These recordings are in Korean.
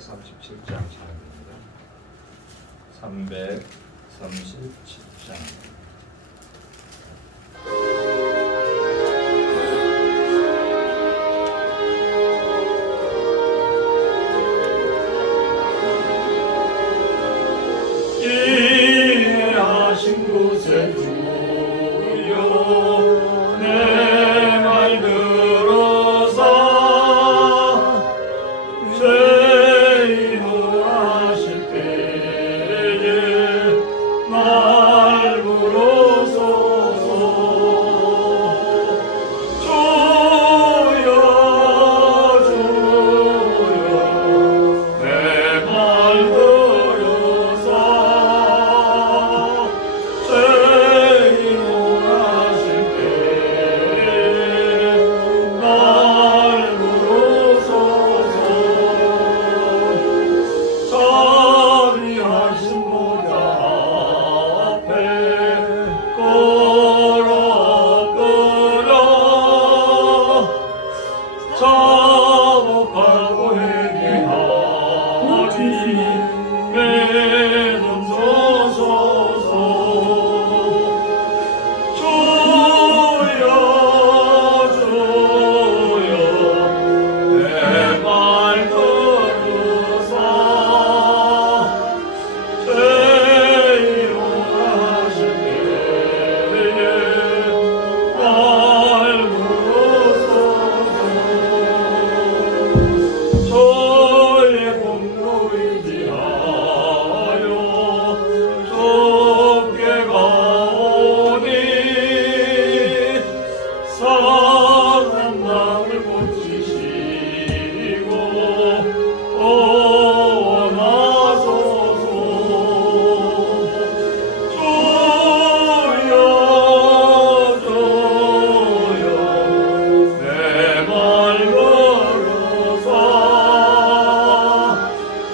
337장 찬양입니다. 337장. 이해하신 곳에 주여 내 말 들어서 죄인으로 하실 때에 날 부르소서. 주여 주여 내 말 들어서 자복하고 회개하지 매듭소서. 주여 주여 내 말 들으사 죄인으로 하실 때에 날 부르소서. 저의 공로를 위하여 좁게 가오니 상한 마음을 고치시고 원하소서. 주여 주여 내 말 들으사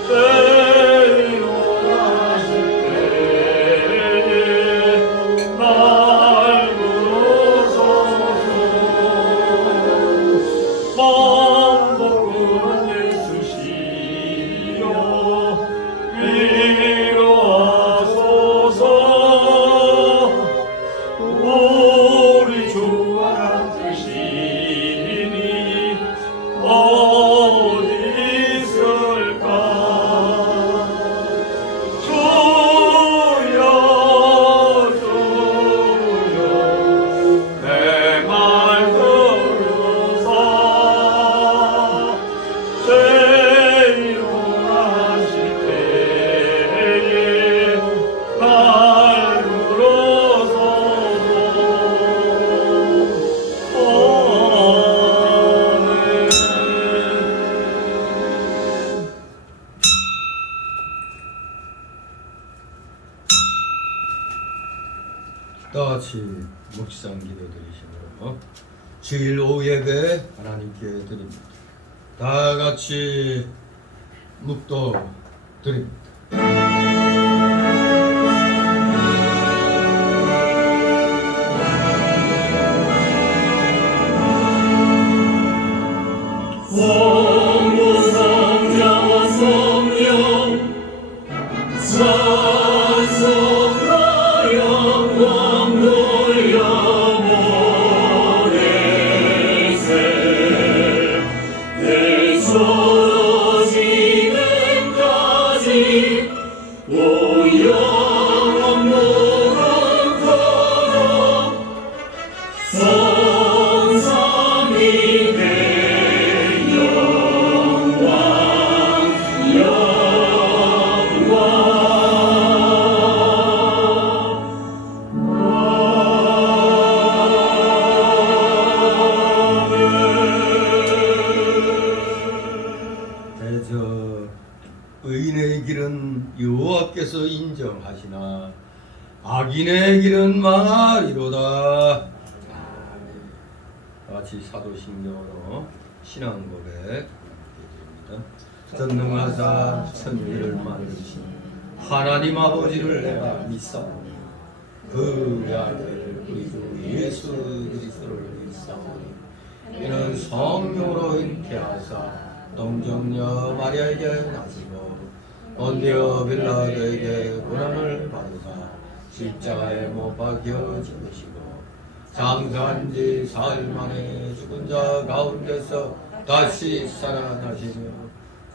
죄인으로 하실 때에 날 부르소서. 만복은 예수시여 위로하소서. 우리 주와 같으시니 어디 있을까. 주여 주여 내 말 들으사 죄인으로 하실 때에 날 부르소서. 다 같이 묵상 기도드리시므로 주일 오후 예배 하나님께 드립니다. 다 같이 묵도 드립니다. 성부 성자와 성령 찬송하 영광 돌려보내세. 내 소지는까지 오영원 무릎 꿇어 성삼위 내 영광 대저 의인의 길은 여호와께서 인정하시나 악인의 길은 망하리로다. 같이 사도신경으로 신앙 고백 드립니다. 전능하사 천지를 만드신 하나님 아버지를 내가 믿사오니 그 아들 우리 주 예수 그리스도를 믿사오니 이는 성령으로 잉태하사 동정녀 마리아에게 나시고 본디오 빌라도에게 고난을 받으사 십자가에 못 박혀 죽으시고 장사한 지 사흘 만에 죽은 자 가운데서 다시 살아나시며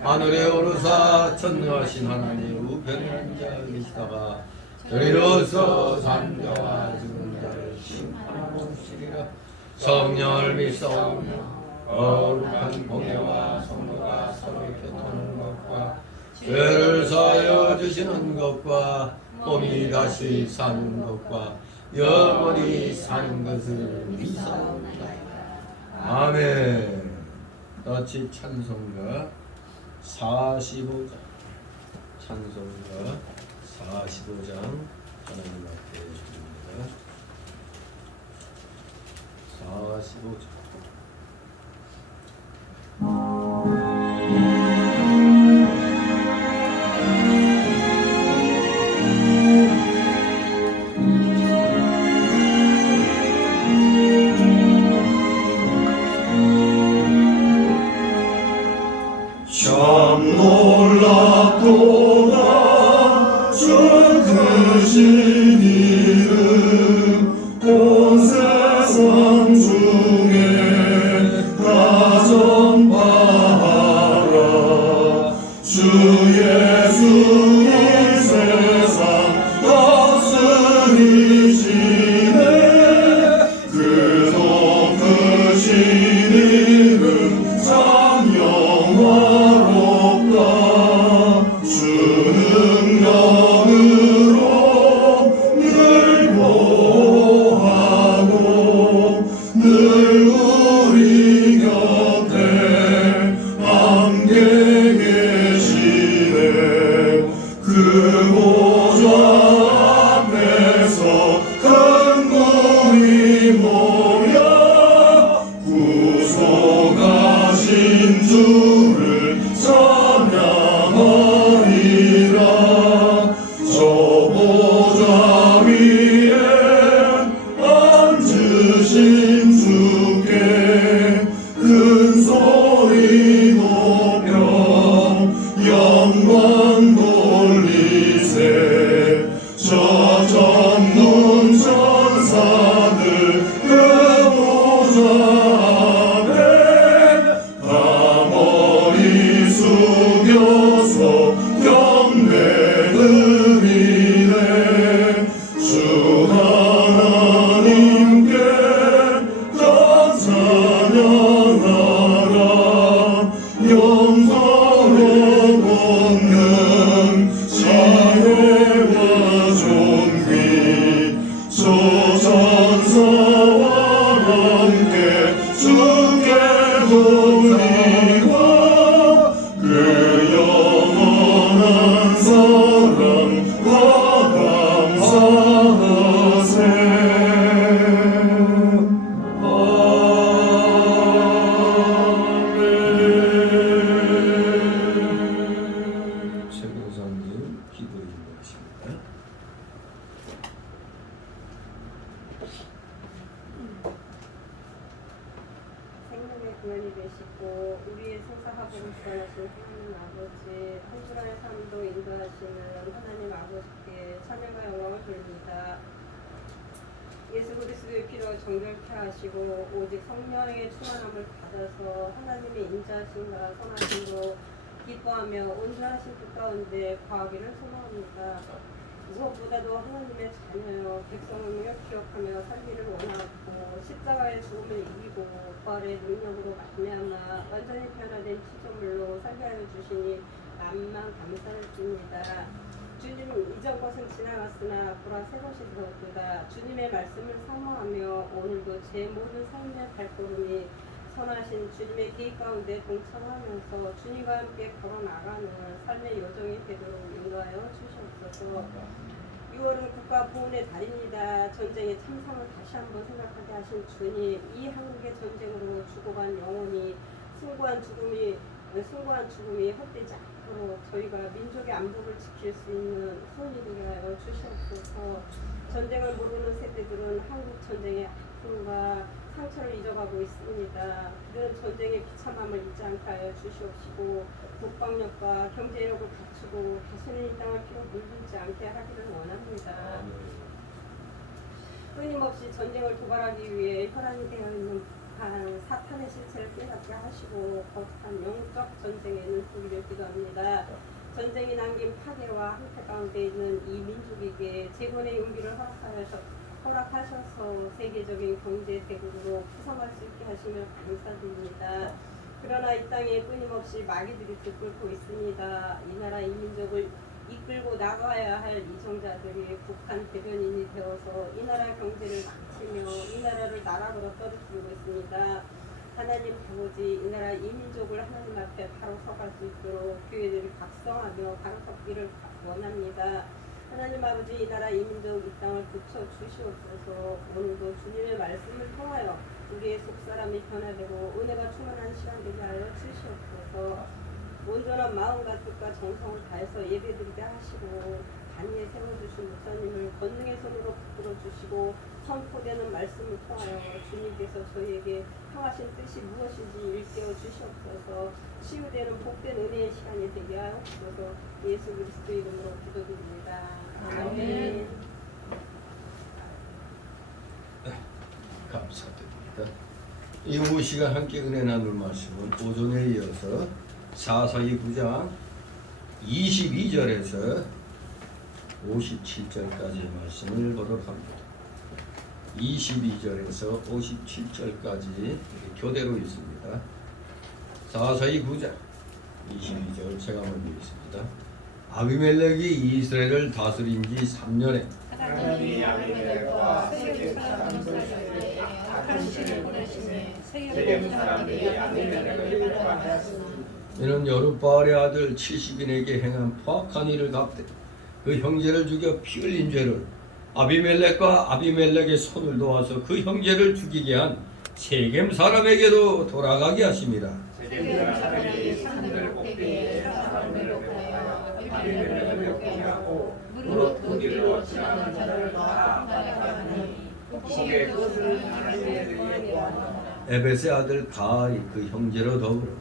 하늘에 오르사 전능하신 하나님 우편에 앉아 계시다가 저리로서 산 자와 죽은 자를 심판하시리라. 성령을 믿사오며 거룩한 공예와 성도가 서로 교통하는 것과 죄를 사하여 주시는 것과 몸이 다시 사는 것과 영원히 사는 것을 믿사옵나이다. 아멘. 같이 찬송가 45장 찬송가 45장 하나님 앞에 드립니다. 45장 참 놀랍도다 주 크신 이름 온 세상 중에 다 전파하라. 주 예수 이 세상 다스리시네. 그 높으신 이름 참 영화롭다. 주는 영으로 늘 보호하고 늘 우리 곁에 함께 계시네. 그 보좌 앞에서 큰 무리 모여 구속하신 주를 찬양하리라. 저 보좌 위에 앉으신 주께 큰 소리 높여 영광 돌리세. 저 전문 천사들 그 보좌 앞에 다 머리 숙여서 경배드리네. 주 하나님께 다 찬양하라. 영광의 권능 지혜와 존귀 저 천사와 함께 주께 돌리고 그 영원한 사랑과 감사하세. 최교사님 기도 인도하십니다. 생명의 구원이 되시고 우리의 생사하복을 주관하신 하나님 아버지, 한 주간의 삶도 인도하시는 하나님 아버지께 찬양과 영광을 돌립니다. 예수 그리스도의 피로 정결케 하시고 오직 성령의 충만함을 받아서 하나님의 인자하심과 선하심으로 기뻐하며 온전하신 뜻 가운데 거하기를 소망합니다. 무엇보다도 하나님의 자녀여 백성을 기억하며 살기를 원하고 십자가의 죽음을 이기고 부활의 능력으로 말미암아 완전히 변화된 피조물로 살게 하여 주시니 만만 감사를 드립니다. 주님, 이전 것은 지나갔으나 보라 새 것이 되었도다. 주님의 말씀을 사모하며 오늘도 제 모든 삶의 발걸음이 선하신 주님의 계획 가운데 동참하면서 주님과 함께 걸어나가는 삶의 여정이 되도록 인도하여 주시옵소서. 6월은 국가 보훈의 달입니다. 전쟁의 참상을 다시 한번 생각하게 하신 주님, 이 한국의 전쟁으로 죽어간 영혼이 숭고한 죽음이 헛되지 않도록 저희가 민족의 안보를 지킬 수 있는 손이 되게 하여 주시옵소서. 전쟁을 모르는 세대들은 한국 전쟁의 아픔과 상처를 잊어가고 있습니다. 이런 전쟁의 비참함을 잊지 않게 하여 주시옵시고 국방력과 경제력을 갖추고 다시는 이 땅을 피로 물들지 않게 하기를 원합니다. 끊임없이 전쟁을 도발하기 위해 혈안이 되어 있는 사탄의 실체를 깨닫게 하시고 거룩한 영적 전쟁에는 우리를 기도합니다. 전쟁이 남긴 파괴와 한패 가운데 있는 이 민족에게 재건의 용기를 허락하셔서 세계적인 경제 대국으로 부상할 수 있게 하시며 감사드립니다. 그러나 이 땅에 끊임없이 마귀들이 들끓고 있습니다. 이 나라 이 민족을 이끌고 나가야 할 이정자들이 북한 대변인이 되어서 이 나라 경제를 망치며 이 나라를 나락으로 떨어뜨리고 있습니다. 하나님 아버지, 이 나라 이 민족을 하나님 앞에 바로 서갈 수 있도록 교회들이 각성하며 바로 섰기를 원합니다. 하나님 아버지, 이 나라 이 민족 이 땅을 고쳐 주시옵소서. 오늘도 주님의 말씀을 통하여 우리의 속사람이 변화되고 은혜가 충만한 시간 되게 하여 주시옵소서. 온전한 마음과 뜻과 정성을 다해서 예배드리게 하시고 단위에 세워주신 목사님을 권능의 손으로 붙들어 주시고 선포되는 말씀을 통하여 주님께서 저희에게 향하신 뜻이 무엇인지 일깨워 주시옵소서. 치유되는 복된 은혜의 시간이 되게 하옵소서. 예수 그리스도 이름으로 기도드립니다. 아멘. 감사드립니다. 이후 시간 함께 은혜 나눌 말씀은 오전에 이어서 사사기 9장 22절에서 57절까지의 말씀을 보도록 합니다. 22절에서 57절까지 교대로 있습니다. 사사기 9장 22절 제가 먼저 읽습니다. 아비멜렉이 이스라엘을 다스린 지 3년에 하나님이 아비멜렉과 세겜 사람들에게 악한 신을 보내시매 세겜 사람들이 아비멜렉을 멸하였으니 이는 여룻바알의 아들 70인에게 행한 포악한 일을 갚되 그 형제를 죽여 피 흘린 죄를 아비멜렉과 아비멜렉의 손을 도와서 그 형제를 죽이게 한 세겜 사람에게도 돌아가게 하십니다. 세겜 사람들이 산들을 곱게 사람을 욕하여 아비멜렉을 욕게 하고 무릇 그 길로 지나는 자를 다 떠나게 하니 혹시 그것을 아비멜렉에게 구하노라. 에벳의 아들 가알이 그 형제로 더불어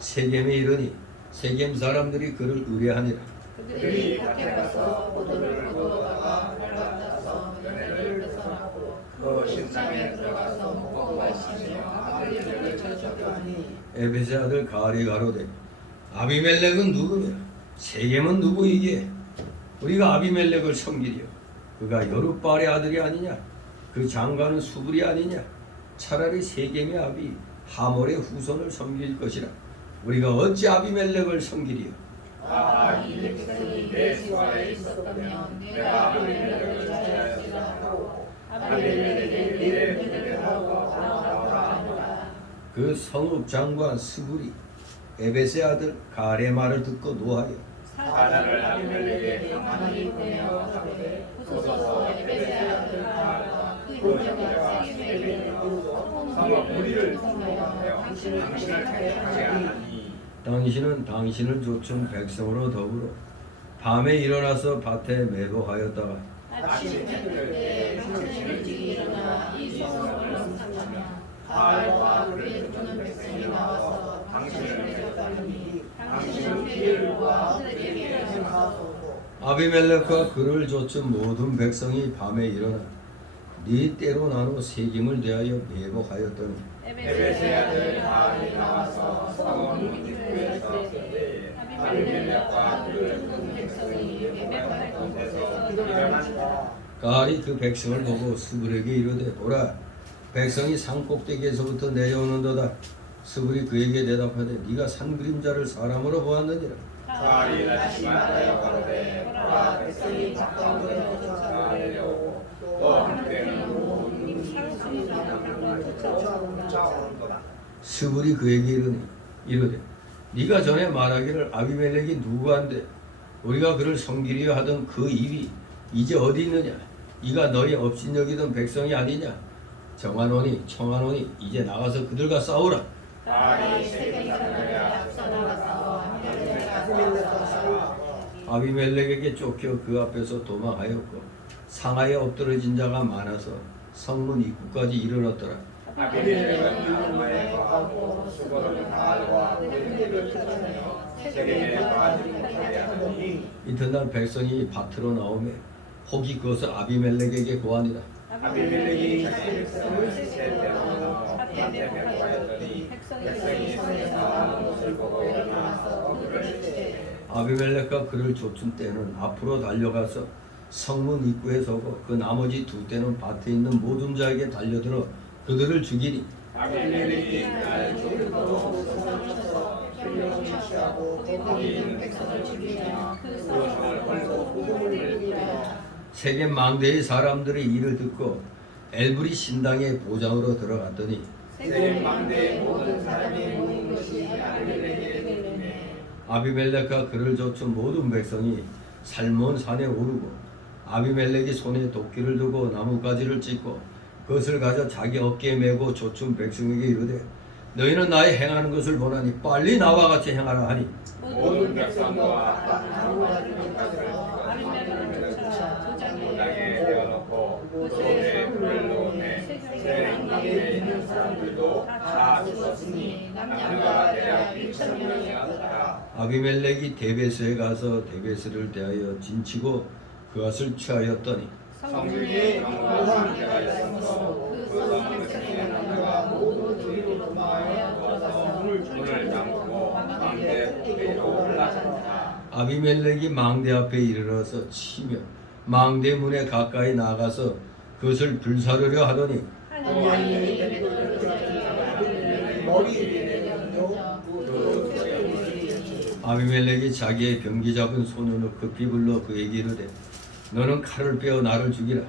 세겜에 이르니 세겜 사람들이 그를 의뢰하니라. 그들이 밭에 가서 포도를 거두어다가 밟아서 연회를 배설하고 그 식당에 들어가서 먹고 마시며 아비멜렉을 저주하니 에벳의 아들 가알이 가로되 아비멜렉은 누구냐? 세겜은 누구이기에 우리가 아비멜렉을 섬기리요? 그가 여룻바알의 아들이 아니냐? 그 장가는 수불이 아니냐? 차라리 세겜의 아비 하몰의 후손을 섬길 것이라. 우리가 어찌 아비멜렉을 섬기리요? 이 백성이 내 수하에 있었다면 내가 아비멜렉을 저주하였으라 하고 아비멜렉에게 내 은혜를 하고 나오라 하노라. 그 성읍 장관 스불이 에벳의 아들 가알의 말을 듣고 노하여 사자를 아비멜렉에게 가만히 보내어 가로되 부서서 에벳의 아들 가알과 그 형제가 세겜에 이르고 성읍 무리를 통하여 당신을 택하게 하니 당신은 당신을 좇은 백성으로 더불어 밤에 일어나서 밭에 매복하였다가 아침 해뜰 때 당신이 일찍 일어나 이 성읍을 성상하며 가알과 그를 두는 백성이 나와서 당신을 매졌다니 당신은 피해를 보아 그들에게 행하소서. 아비멜렉과 그를 좇은 모든 백성이 밤에 일어나 네 때로 나눠 세겜을 대하여 매복하였더니 에벳의 아들 가알이 나와서 성읍 입구에 서서되 아비멜렉과 그를 두는 백성이 매복할 곳에서 일어난다. 가알이 그 백성을 보고 스불에게 이르되 보라 백성이 산 꼭대기에서부터 내려오는도다. 스불이 그에게 대답하되 네가 산 그림자를 사람으로 보았느니라. 가알이 나침하여 가로되 보라 백성이 가까운 데로부터 내려오고 또 한때는 모든 상수장을 쫓아온다. 스불이 그에게 이르되 네가 전에 말하기를 아비멜렉이 누구한데 우리가 그를 섬기려 하던 그 입이 이제 어디 있느냐? 이가 너희 업신여기던 백성이 아니냐? 청하노니 이제 나가서 그들과 싸우라. 가알이 세겜 사람에게 앞서 나가서 아비멜렉과 싸우고 아비멜렉에게 쫓겨 그 앞에서 도망하였고 상하에 엎드러진 자가 많아서 성문 입구까지 이르렀더라. 아비멜렉은 나무에 거하고 수고를 가하고 그들을 쫓아내어 세겜에 거하지 못하게 하더니 이튿날 백성이 밭으로 나오매 혹이 그것을 아비멜렉에게 고하니라. 아비멜렉이 자기 백성을 세대로 밭에 매복하였더니 백성이 손에 나온 것을 보고 일어나서 그들을 치되 아비멜렉과 그를 쫓은 때는 앞으로 달려가서 성문 입구에 서고 그 나머지 두 때는 밭에 있는 모든 자에게 달려들어 그들을 죽이니 아비멜렉이 날 조르고 성을 쳐서 필령을 취하고 거기 있는 백성을 죽이며 그 성을 헐고 구름을 내리며 세겜 망대의 사람들의 일을 듣고 엘브리 신당의 보장으로 들어갔더니 세겜 망대의 모든 사람이 모인 것이 아비멜렉에게 들리매 아비멜렉과 그를 쫓은 모든 백성이 살몬 산에 오르고 아비멜렉이 손에 도끼를 두고 나뭇가지를 찢고 그것을 가져 자기 어깨에 메고 쫓은 백성에게 이르되 너희는 나의 행하는 것을 보나니 빨리 나와 같이 행하라 하니 모든 백성과 나무가지를 가지고 아비멜렉을 쫓아 도장에 대어놓고 그곳에 불을 놓으매 세겜 망대에 있는 사람들도 다 죽었으니 남녀가 대략 1,000명이었더라. 아비멜렉이 데베스에 가서 데베스를 대하여 진치고 그것을 취하였더니 성중에 영광한 자가 있어서 그 성벽에 남녀가 모두 뒤로 도망하여 들어가서 문을 잠그고 망대 꼭대기로 올라섰다. 아비멜렉이 망대 앞에 이르러서 치며 망대 문에 가까이 나가서 그것을 불사르려 하더니 하나님이 그들을 쫓아 머리 위에 던져 그 죽여버리니 아비멜렉이 자기의 병기 잡은 소년을 급히 불러 그에게 이르되 너는 칼을 빼어 나를 죽이라.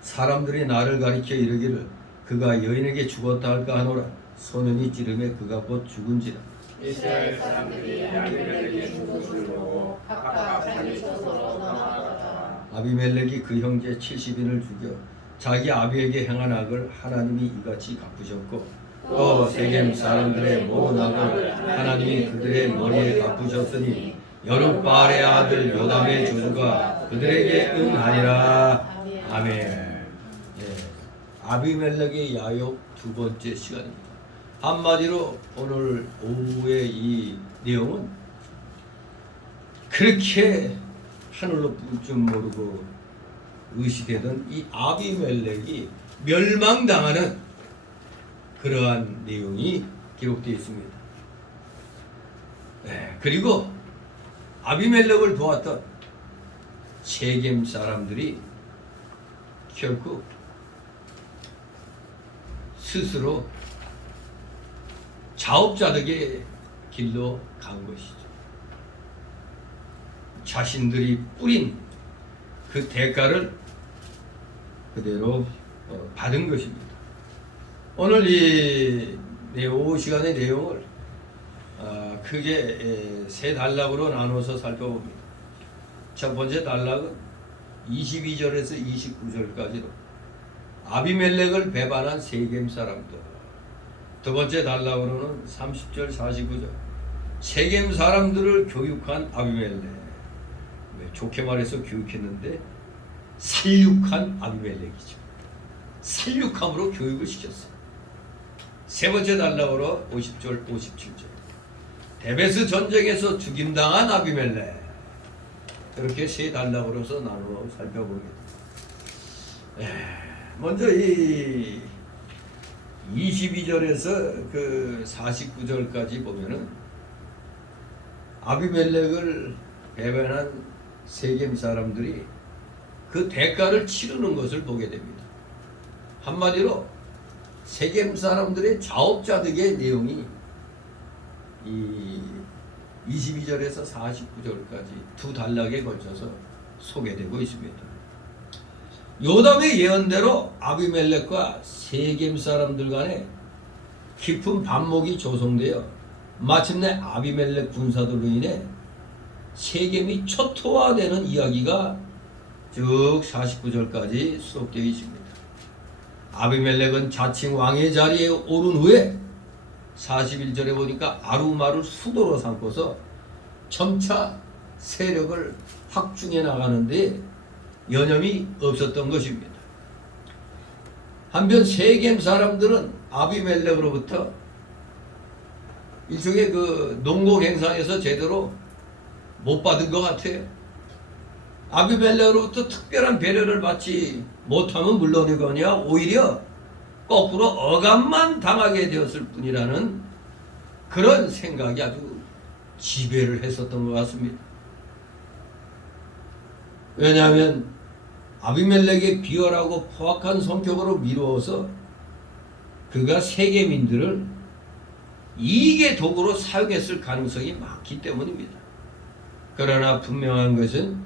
사람들이 나를 가리켜 이르기를 그가 여인에게 죽었다 할까 하노라. 소년이 찌르매 그가 곧 죽은지라. 이스라엘 사람들이 아비멜렉의 죽음을 보고 각각 자기 소속으로 나아갔다. 아비멜렉이 그 형제 70인을 죽여 자기 아비에게 행한 악을 하나님이 이같이 갚으셨고 또 세겜 사람들의 모든 악을 하나님이 그들의 머리에 갚으셨으니 여룻바알의 아들 요담의 저주가 그들에게 응하니라. 아멘. 예. 아비멜렉의 야욕 두 번째 시간입니다. 한마디로 오늘 오후의 이 내용은 그렇게 하늘로 뿔 줄 모르고 의시되던 이 아비멜렉이 멸망당하는 그러한 내용이 기록되어 있습니다. 네, 그리고 아비멜렉을 도왔던 세겜 사람들이 결국 스스로 자업자득의 길로 간 것이죠. 자신들이 뿌린 그 대가를 그대로 받은 것입니다. 오늘 이 오후 시간의 내용을 크게 세 단락으로 나눠서 살펴봅니다. 첫 번째 단락은 22절에서 29절까지로 아비멜렉을 배반한 세겜 사람들. 두 번째 단락으로는 30절 49절 세겜 사람들을 교육한 아비멜렉. 좋게 말해서 교육했는데 살육한 아비멜렉이죠. 살육함으로 교육을 시켰어요. 세 번째 단락으로 50절 57절 데베스 전쟁에서 죽임당한 아비멜렉. 이렇게 세 단락으로서 나누어 살펴봅니다. 먼저 이 22절에서 그 49절까지 보면은 아비멜렉을 배반한 세겜 사람들이 그 대가를 치르는 것을 보게 됩니다. 한마디로 세겜 사람들의 자업자득의 내용이 이 22절에서 49절까지 두 단락에 걸쳐서 소개되고 있습니다. 요담의 예언대로 아비멜렉과 세겜 사람들 간에 깊은 반목이 조성되어 마침내 아비멜렉 군사들로 인해 세겜이 초토화되는 이야기가 쭉 49절까지 수록되어 있습니다. 아비멜렉은 자칭 왕의 자리에 오른 후에 41절에 보니까 아루마를 수도로 삼고서 점차 세력을 확충해 나가는데 여념이 없었던 것입니다. 한편 세겜 사람들은 아비멜렉으로부터 일종의 그 농공 행상에서 제대로 못 받은 것 같아요. 아비멜렉으로부터 특별한 배려를 받지 못하면 물론이거니와 오히려 거꾸로 억압만 당하게 되었을 뿐이라는 그런 생각이 아주 지배를 했었던 것 같습니다. 왜냐하면 아비멜렉의 비열하고 포악한 성격으로 미루어서 그가 세겜인들을 이익의 도구로 사용했을 가능성이 많기 때문입니다. 그러나 분명한 것은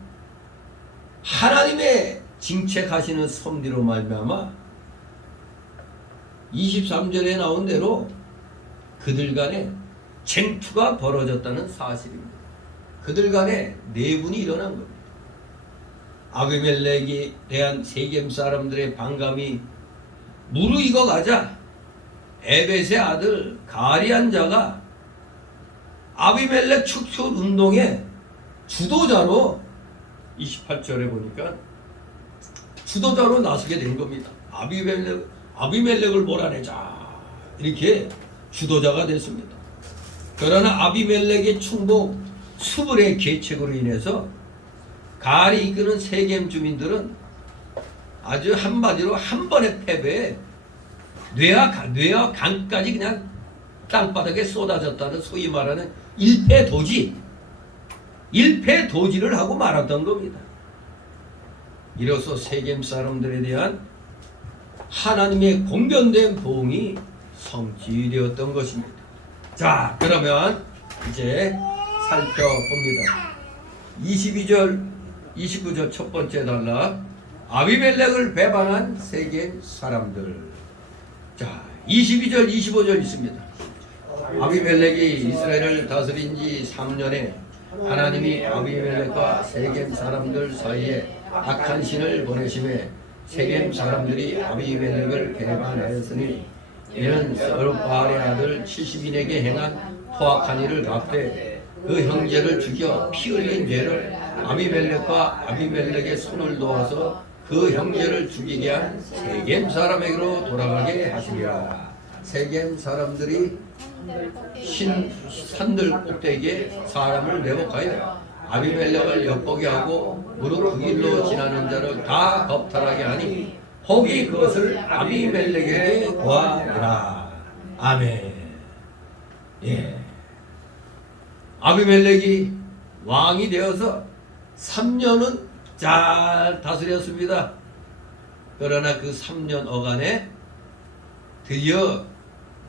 하나님의 징책하시는 섭리로 말미암아 23절에 나온 대로 그들 간에 쟁투가 벌어졌다는 사실입니다. 그들 간에 내분이 일어난 겁니다. 아비멜렉에 대한 세겜 사람들의 반감이 무르익어 가자 에벳의 아들 가리한 자가 아비멜렉 축소 운동의 주도자로 28절에 보니까 주도자로 나서게 된 겁니다. 아비멜렉을 몰아내자 이렇게 주도자가 됐습니다. 그러나 아비멜렉의 충복 수불의 계책으로 인해서 가리 이끄는 세겜 주민들은 아주 한마디로 한 번의 패배에 뇌와 간까지 그냥 땅바닥에 쏟아졌다는 소위 말하는 일패도지를 하고 말았던 겁니다. 이로써 세겜 사람들에 대한 하나님의 공변된 보응이 성취되었던 것입니다. 자, 그러면 이제 살펴봅니다. 22절 29절 첫 번째 단락, 아비멜렉을 배반한 세겜 사람들. 자, 22절 25절 있습니다. 아비멜렉이 이스라엘을 다스린 지 3년에 하나님이 아비멜렉과 세겜 사람들 사이에 악한 신을 보내심에 세겜 사람들이 아비멜렉을 배반하였으니 이는 여룹바알의 아들 70인에게 행한 포악한 일을 갚되 그 형제를 죽여 피 흘린 죄를 아비멜렉과 아비멜렉의 손을 도와서 그 형제를 죽이게 한 세겜 사람에게로 돌아가게 하시리라. 세겜 사람들이 산들 꼭대기에 사람을 매복하여 아비멜렉을 엿보게 하고 무릇 그 길로 지나는 자를 다 겁탈하게 하니 혹이 그것을 아비멜렉에게 고하니라. 아멘. 예. 아비멜렉이 왕이 되어서 3년은 잘 다스렸습니다. 그러나 그 3년 어간에 드디어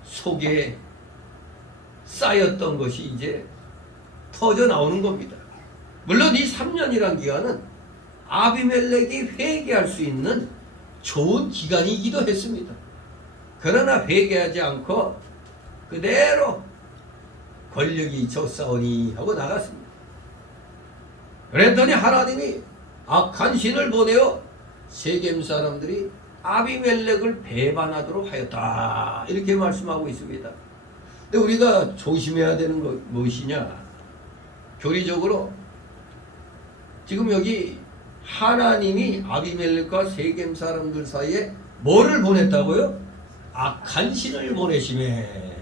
속에 쌓였던 것이 이제 터져 나오는 겁니다. 물론 이 3년이란 기간은 아비멜렉이 회개할 수 있는 좋은 기간이기도 했습니다. 그러나 회개하지 않고 그대로 권력이 졌사오니 하고 나갔습니다. 그랬더니 하나님이 악한 신을 보내어 세겜 사람들이 아비멜렉을 배반하도록 하였다 이렇게 말씀하고 있습니다. 근데 우리가 조심해야 되는 것 무엇이냐? 교리적으로 지금 여기 하나님이 아비멜렉과 세겜 사람들 사이에 뭐를 보냈다고요? 악한 신을 보내심에.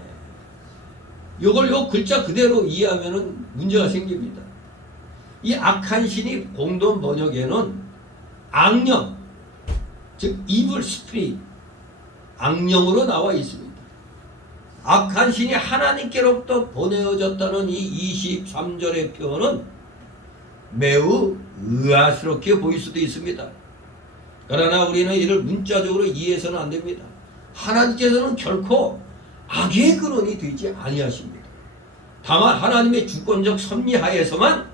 이걸 요 글자 그대로 이해하면은 문제가 생깁니다. 이 악한 신이 공동 번역에는 악령, 즉 evil spirit, 악령으로 나와 있습니다. 악한 신이 하나님께로부터 보내어졌다는 이 23절의 표현은 매우 의아스럽게 보일 수도 있습니다. 그러나 우리는 이를 문자적으로 이해해서는 안 됩니다. 하나님께서는 결코 악의 근원이 되지 아니하십니다. 다만 하나님의 주권적 섭리하에서만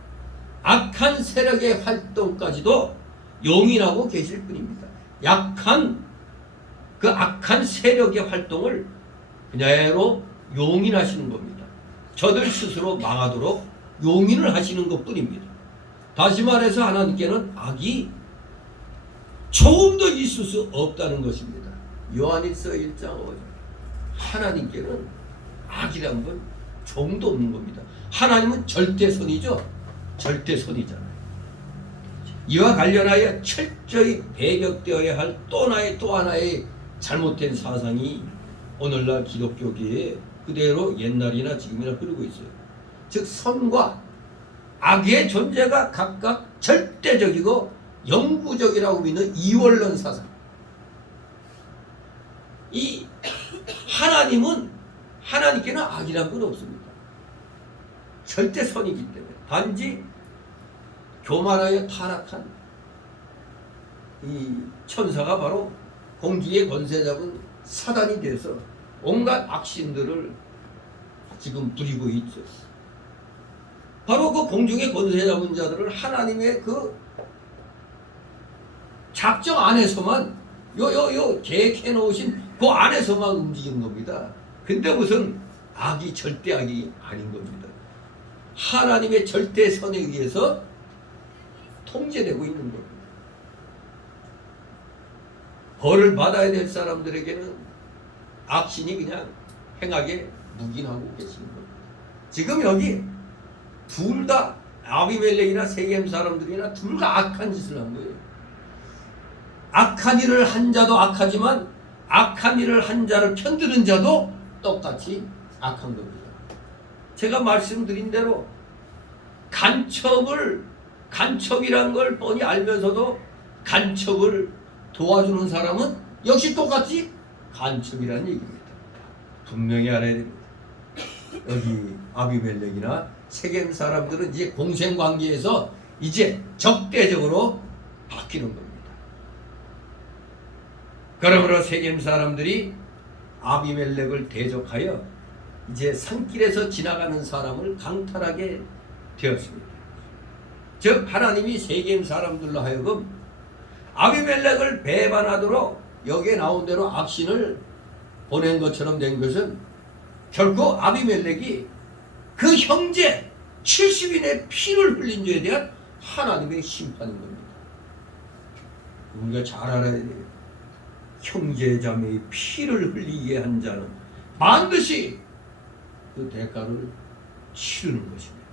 악한 세력의 활동까지도 용인하고 계실 뿐입니다. 그 악한 세력의 활동을 그대로 용인하시는 겁니다. 저들 스스로 망하도록 용인을 하시는 것뿐입니다. 다시 말해서 하나님께는 악이 조금도 있을 수 없다는 것입니다. 요한일서 1장 5절. 하나님께는 악이란 건 조금도 없는 겁니다. 하나님은 절대선이죠. 절대선이잖아요. 이와 관련하여 철저히 배격되어야 할 또 하나의 잘못된 사상이 오늘날 기독교계에 그대로 옛날이나 지금이나 흐르고 있어요. 즉 선과 악의 존재가 각각 절대적이고 영구적이라고 믿는 이원론 사상. 이 하나님께는 악이란 건 없습니다. 절대 선이기 때문에 단지 교만하여 타락한 이 천사가 바로 공중의 권세 잡은 사단이 돼서 온갖 악신들을 지금 부리고 있죠. 바로 그 공중의 권세 잡은 자들을 하나님의 그 작정 안에서만 요 계획해 놓으신 그 안에서만 움직이는 겁니다. 근데 무슨 악이 절대 악이 아닌 겁니다. 하나님의 절대 선에 의해서 통제되고 있는 겁니다. 벌을 받아야 될 사람들에게는 악신이 그냥 행하게 묵인하고 계시는 겁니다. 지금 여기 둘 다 아비멜렉이나 세겜 사람들이나 둘 다 악한 짓을 한 거예요. 악한 일을 한 자도 악하지만 악한 일을 한 자를 편드는 자도 똑같이 악한 겁니다. 제가 말씀드린 대로 간첩이란 걸 뻔히 알면서도 간첩을 도와주는 사람은 역시 똑같이 간첩이라는 얘기입니다. 분명히 알아야 됩니다. 여기 아비멜렉이나 세겜 사람들은 이제 공생관계에서 이제 적대적으로 바뀌는 겁니다. 그러므로 세겜 사람들이 아비멜렉을 대적하여 이제 산길에서 지나가는 사람을 강탈하게 되었습니다. 즉 하나님이 세겜 사람들로 하여금 아비멜렉을 배반하도록 여기에 나온 대로 악신을 보낸 것처럼 된 것은 결코 아비멜렉이 그 형제 70인의 피를 흘린 죄에 대한 하나님의 심판인 겁니다. 우리가 잘 알아야 돼요. 형제 자매의 피를 흘리게 한 자는 반드시 그 대가를 치르는 것입니다.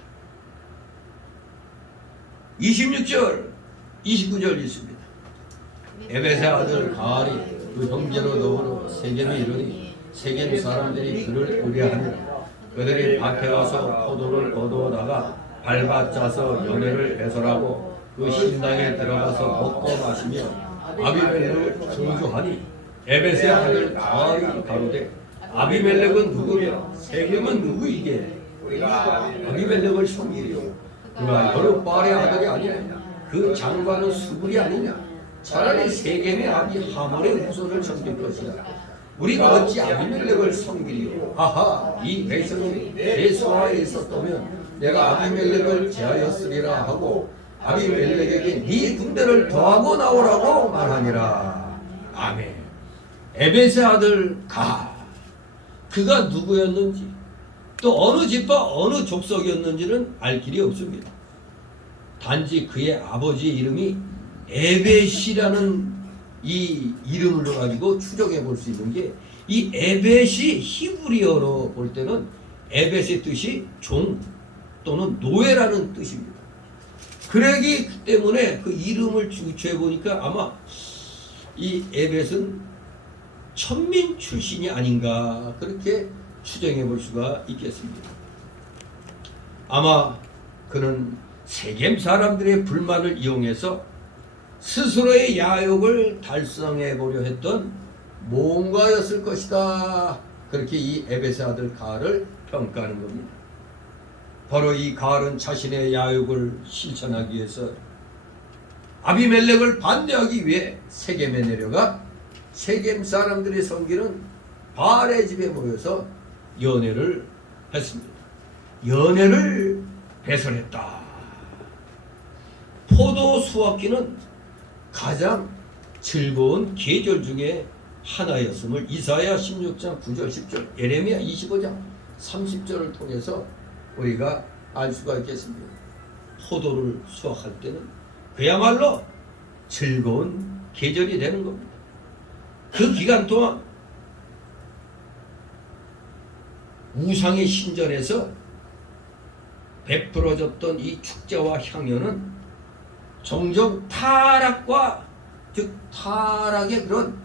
26절 29절 있습니다. 에벳의 아들 가알이 그 형제로 더불어 세겜에 이르니 세겜 사람들이 그를 의뢰하니 그들이 밭에 가서 포도를 거두어다가 밟아 짜서 연회를 배설하고 그 신당에 들어가서 먹고 마시며 아비멜렉을 저주하니 에벳의 아들 가알이 가로되 아비멜렉은 누구며 세겜은 누구이게 아비멜렉을 섬기리요 그가 여룻바알의 아들이 아니냐 그 장관은 수불이 아니냐 차라리 세겜의 아비 하몰의 후손을 섬길 것이다. 우리가 어찌 아비멜렉을 섬기리요 하하 이 백성이 내 수하에 있었다면 내가 아비멜렉을 제하였으리라 하고 아비멜렉에게 네 군대를 더하고 나오라고 말하니라. 아멘. 에벳의 아들 가 그가 누구였는지 또 어느 집과 어느 족속이었는지는 알 길이 없습니다. 단지 그의 아버지의 이름이 에벳이라는 이 이름을 가지고 추정해 볼 수 있는 게 이 에벳이 히브리어로 볼 때는 에벳의 뜻이 종 또는 노예라는 뜻입니다. 그러기 때문에 그 이름을 추측해 보니까 아마 이 에벳은 천민 출신이 아닌가 그렇게 추정해 볼 수가 있겠습니다. 아마 그는 세겜 사람들의 불만을 이용해서 스스로의 야욕을 달성해 보려 했던 뭔가였을 것이다. 그렇게 이 에벳의 아들 가알을 평가하는 겁니다. 바로 이 가알은 자신의 야욕을 실천하기 위해서 아비멜렉을 반대하기 위해 세겜에 내려가 세겜 사람들이 섬기는 바알의 집에 모여서 연회를 했습니다. 연회를 배설했다. 포도 수확기는 가장 즐거운 계절 중에 하나였음을 이사야 16장 9절 10절 예레미야 25장 30절을 통해서 우리가 알 수가 있겠습니다. 포도를 수확할 때는 그야말로 즐거운 계절이 되는 겁니다. 그 기간 동안 우상의 신전에서 베풀어졌던 이 축제와 향연은 종종 타락과 즉 타락의 그런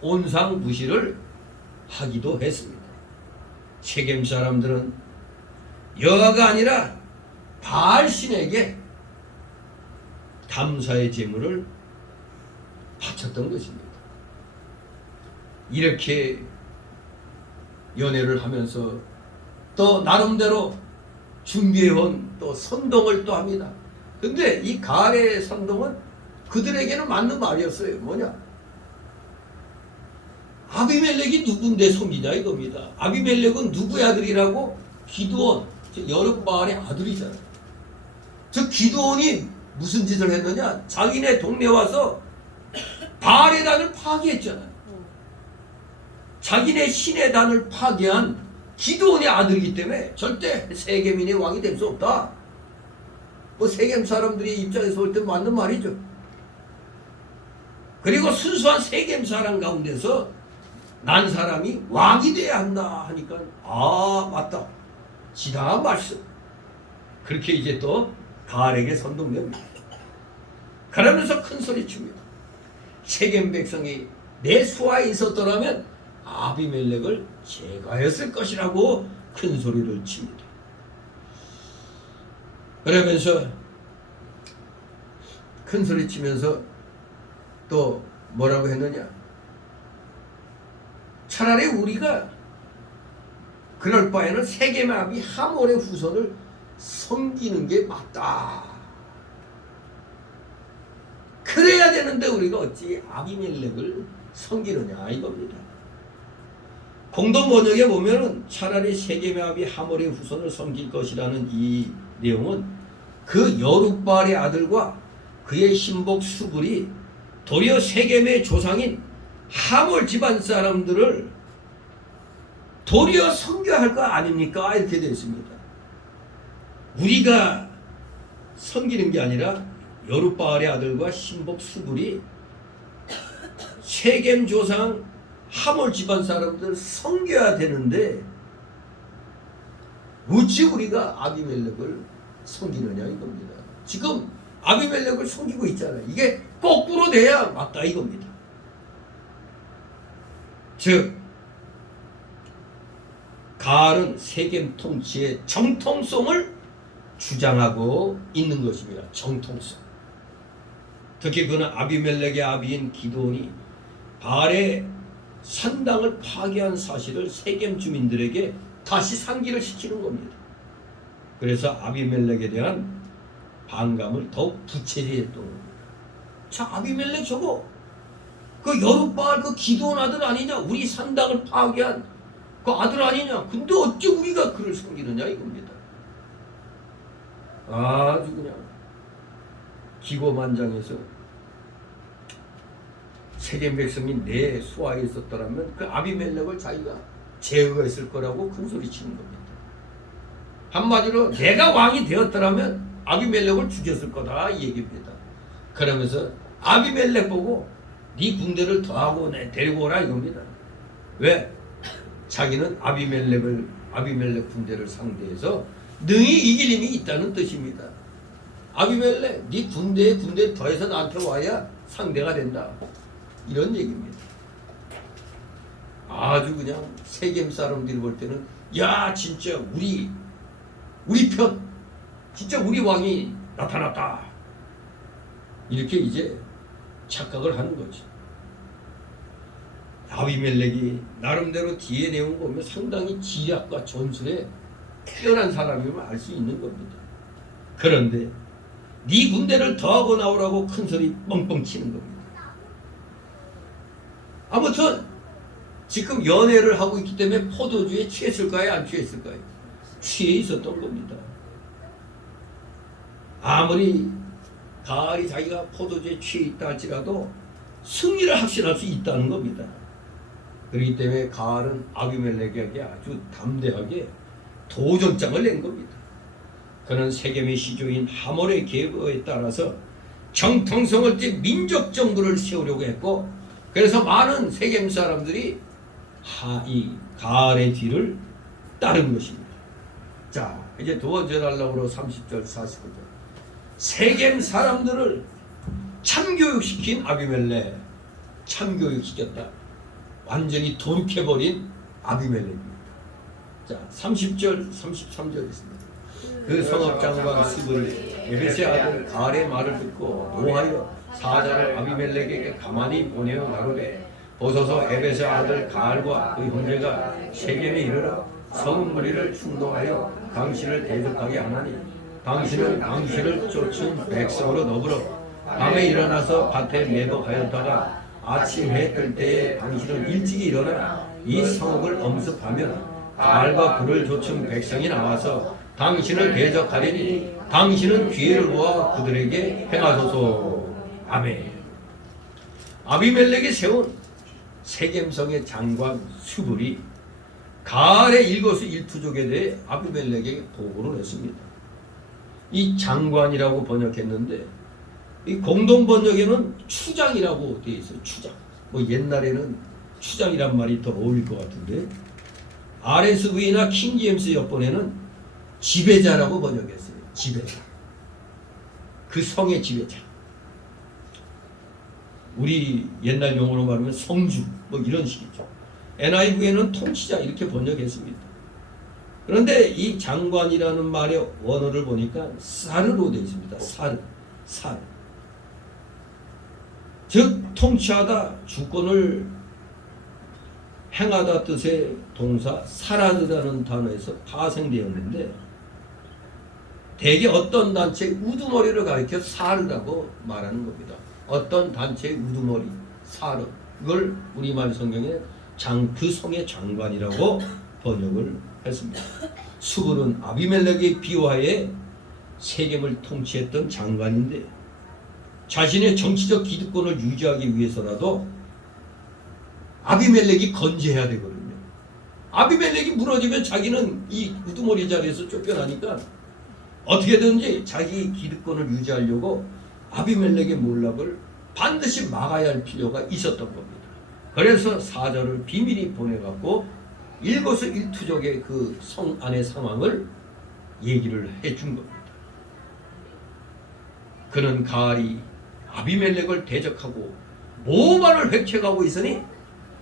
온상무시를 하기도 했습니다. 세겜 사람들은 여호와가 아니라 바알신에게 감사의 제물을 바쳤던 것입니다. 이렇게 연애를 하면서 또 나름대로 준비해온 또 선동을 또 합니다. 근데 이 가알의 선동은 그들에게는 맞는 말이었어요. 뭐냐? 아비멜렉이 누군데 섬기냐 이겁니다. 아비멜렉은 누구의 아들이라고? 기드온, 여룹바알의 아들이잖아요. 저 기드온이 무슨 짓을 했느냐? 자기네 동네 와서 바알의 단을 파괴했잖아요. 자기네 신의 단을 파괴한 기드온의 아들이기 때문에 절대 세겜인의 왕이 될 수 없다. 뭐 세겜 사람들이 입장에서 볼 때 맞는 말이죠. 그리고 순수한 세겜 사람 가운데서 난 사람이 왕이 돼야 한다 하니까 아 맞다. 지당한 말씀. 그렇게 이제 또 가알에게 선동됩니다. 그러면서 큰 소리 칩니다. 세겜 백성이 내 수하에 있었더라면 아비멜렉을 제거했을 것이라고 큰 소리를 칩니다. 그러면서 큰 소리 치면서 또 뭐라고 했느냐? 차라리 우리가 그럴 바에는 세겜의 아비 하몰의 후손을 섬기는 게 맞다. 그래야 되는데 우리가 어찌 아비멜렉을 섬기느냐 이겁니다. 공동 번역에 보면은 차라리 세겜의 아비 하몰의 후손을 섬길 것이라는 이 내용은 그 여룹바알의 아들과 그의 신복 수불이 도리어 세겜의 조상인 하몰 집안 사람들을 도리어 섬겨야 할 거 아닙니까? 이렇게 되어 있습니다. 우리가 섬기는 게 아니라 여룹바알의 아들과 신복 수불이 세겜 조상 하몰 집안 사람들을 섬겨야 되는데 어찌 우리가 아비멜렉을 섬기느냐 이겁니다. 지금 아비멜렉을 섬기고 있잖아요. 이게 거꾸로 돼야 맞다 이겁니다. 즉 가알은 세겜 통치의 정통성을 주장하고 있는 것입니다. 정통성. 특히 그는 아비멜렉의 아비인 기드온이 바알의 산당을 파괴한 사실을 세겜 주민들에게 다시 상기를 시키는 겁니다. 그래서 아비멜렉에 대한 반감을 더욱 부채리했던 겁니다. 자, 아비멜렉 저거 그 여룹바알 그 기드온 아들 아니냐? 우리 산당을 파괴한 그 아들 아니냐? 근데 어찌 우리가 그를 섬기느냐 이겁니다. 아주 그냥 기고만장해서 세겜 백성이 내 수하에 있었더라면 그 아비멜렉을 자기가 제거했을 거라고 큰 소리 치는 겁니다. 한마디로 내가 왕이 되었더라면 아비멜렉을 죽였을 거다 이 얘기입니다. 그러면서 아비멜렉 보고 네 군대를 더하고 내 데리고 오라 이겁니다. 왜? 자기는 아비멜렉 군대를 상대해서 능히 이길 힘이 있다는 뜻입니다. 아비멜렉 네 군대에 더해서 나한테 와야 상대가 된다. 이런 얘기입니다. 아주 그냥 세겜 사람들이 볼 때는 야 진짜 우리 편 진짜 우리 왕이 나타났다. 이렇게 이제 착각을 하는 거죠. 아비멜렉이 나름대로 뒤에 내용 보면 상당히 지략과 전술에 뛰어난 사람임을 알 수 있는 겁니다. 그런데 네 군대를 더하고 나오라고 큰 소리 뻥뻥 치는 겁니다. 아무튼 지금 연애를 하고 있기 때문에 포도주에 취했을까요? 안 취했을까요? 취해 있었던 겁니다. 아무리 가알이 자기가 포도주에 취해 있다 할지라도 승리를 확신할 수 있다는 겁니다. 그렇기 때문에 가알은 아비멜렉에게 아주 담대하게 도전장을 낸 겁니다. 그는 세겜의 시조인 하몰의 계보에 따라서 정통성을 띠 민족 정부를 세우려고 했고, 그래서 많은 세겜 사람들이 이 가알의 뒤를 따른 것입니다. 자, 이제 두 번째 단락으로 30절 49절 세겜 사람들을 참교육시킨 아비멜렉, 참교육시켰다. 완전히 돌이켜버린 아비멜렉입니다. 자, 30절, 33절 있습니다. 그 성읍장관 스불이 에베스의 아들 가알의 말을 듣고 노하여 사자를 아비멜렉에게 가만히 보내어 가로되 보소서 에베스의 아들 가알과 그 형제가 세겜에 이르러 성읍 무리를 충동하여 당신을 대적하게 하나니 당신은 당신을 쫓은 백성으로 더불어 밤에 일어나서 밭에 매복하였다가 아침 해 뜰 때에 당신은 일찍이 일어나 이 성읍을 엄습하면 가알과 그를 쫓은 백성이 나와서 당신을 대적하리니 당신은 기회를 보아 그들에게 행하소서. 아멘. 아비멜렉이 세운 세겜성의 장관 수불이 가알의 일거수일투족에 대해 아비멜렉에게 보고를 했습니다. 이 장관이라고 번역했는데 이 공동 번역에는 추장이라고 되어 있어요. 추장. 뭐 옛날에는 추장이란 말이 더 어울릴 것 같은데 RSV나 킹제임스 역본에는 지배자라고 번역했어요. 지배자. 그 성의 지배자. 우리 옛날 용어로 말하면 성주 뭐 이런 식이죠. NIV에는 통치자 이렇게 번역했습니다. 그런데 이 장관이라는 말의 원어를 보니까 사르로 되어 있습니다. 사르. 즉 통치하다, 주권을 행하다 뜻의 동사 사라드라는 단어에서 파생되었는데 대개 어떤 단체의 우두머리를 가리켜 사르라고 말하는 겁니다. 어떤 단체의 우두머리, 사르. 이걸 우리말 성경에 그 성의 장관이라고 번역을 했습니다. 수불은 아비멜렉의 비화에 세겜을 통치했던 장관인데 자신의 정치적 기득권을 유지하기 위해서라도 아비멜렉이 건재해야 되거든요. 아비멜렉이 무너지면 자기는 이 우두머리 자리에서 쫓겨나니까 어떻게든지 자기 기득권을 유지하려고 아비멜렉의 몰락을 반드시 막아야 할 필요가 있었던 겁니다. 그래서 사자를 비밀히 보내갖고 일거수일투족의 그 성 안의 상황을 얘기를 해준 겁니다. 그는 가알이 아비멜렉을 대적하고 모발을 획책하고 있으니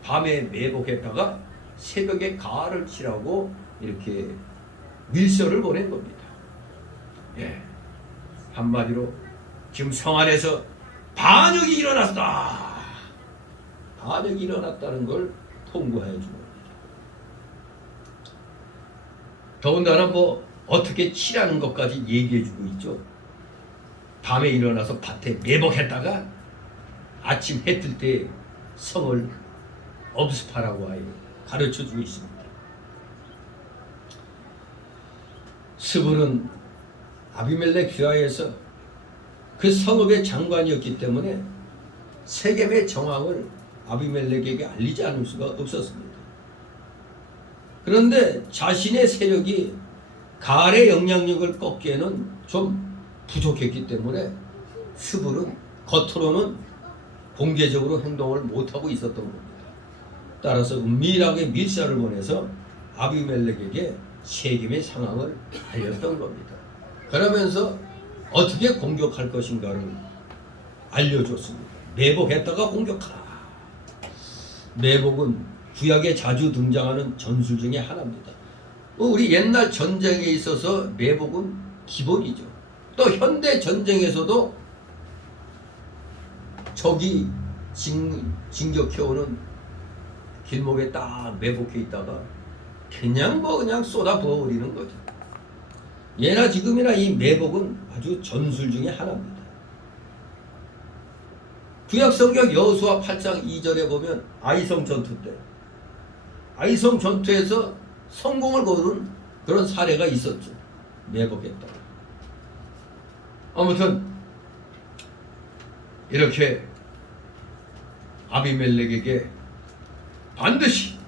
밤에 매복했다가 새벽에 가알을 치라고 이렇게 밀서를 보낸 겁니다. 예, 한마디로 지금 성 안에서 반역이 일어났다. 반역이 일어났다는 걸 통보해 준 겁니다. 더군다나 뭐 어떻게 치라는 것까지 얘기해 주고 있죠. 밤에 일어나서 밭에 매복했다가 아침 해 뜰 때 성을 엄습하라고 하여 가르쳐 주고 있습니다. 스불은 아비멜렉 귀하에서 그 성읍의 장관이었기 때문에 세겜의 정황을 아비멜렉에게 알리지 않을 수가 없었습니다. 그런데 자신의 세력이 가알의 영향력을 꺾기에는 좀 부족했기 때문에 스불은 겉으로는 공개적으로 행동을 못하고 있었던 겁니다. 따라서 은밀하게 밀사를 보내서 아비멜렉에게 세겜의 상황을 알렸던 겁니다. 그러면서 어떻게 공격할 것인가를 알려줬습니다. 매복했다가 공격하라. 매복은 구약에 자주 등장하는 전술 중에 하나입니다. 우리 옛날 전쟁에 있어서 매복은 기본이죠. 또 현대 전쟁에서도 적이 진격해오는 길목에 딱 매복해 있다가 그냥 쏟아 부어버리는 거죠. 예나 지금이나 이 매복은 아주 전술 중에 하나입니다. 구약 성경 여호수아 8장 2절에 보면 아이성 전투 때 아이성 전투에서 성공을 거둔 그런 사례가 있었죠. 매복했다. 아무튼 이렇게 아비멜렉에게 반드시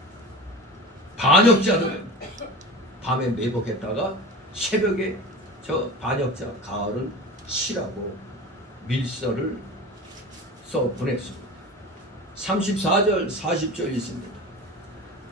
반역자들은 밤에 매복했다가 새벽에 저 반역자 가알을 치라고 밀서를 써 보냈습니다. 34절 40절 있습니다.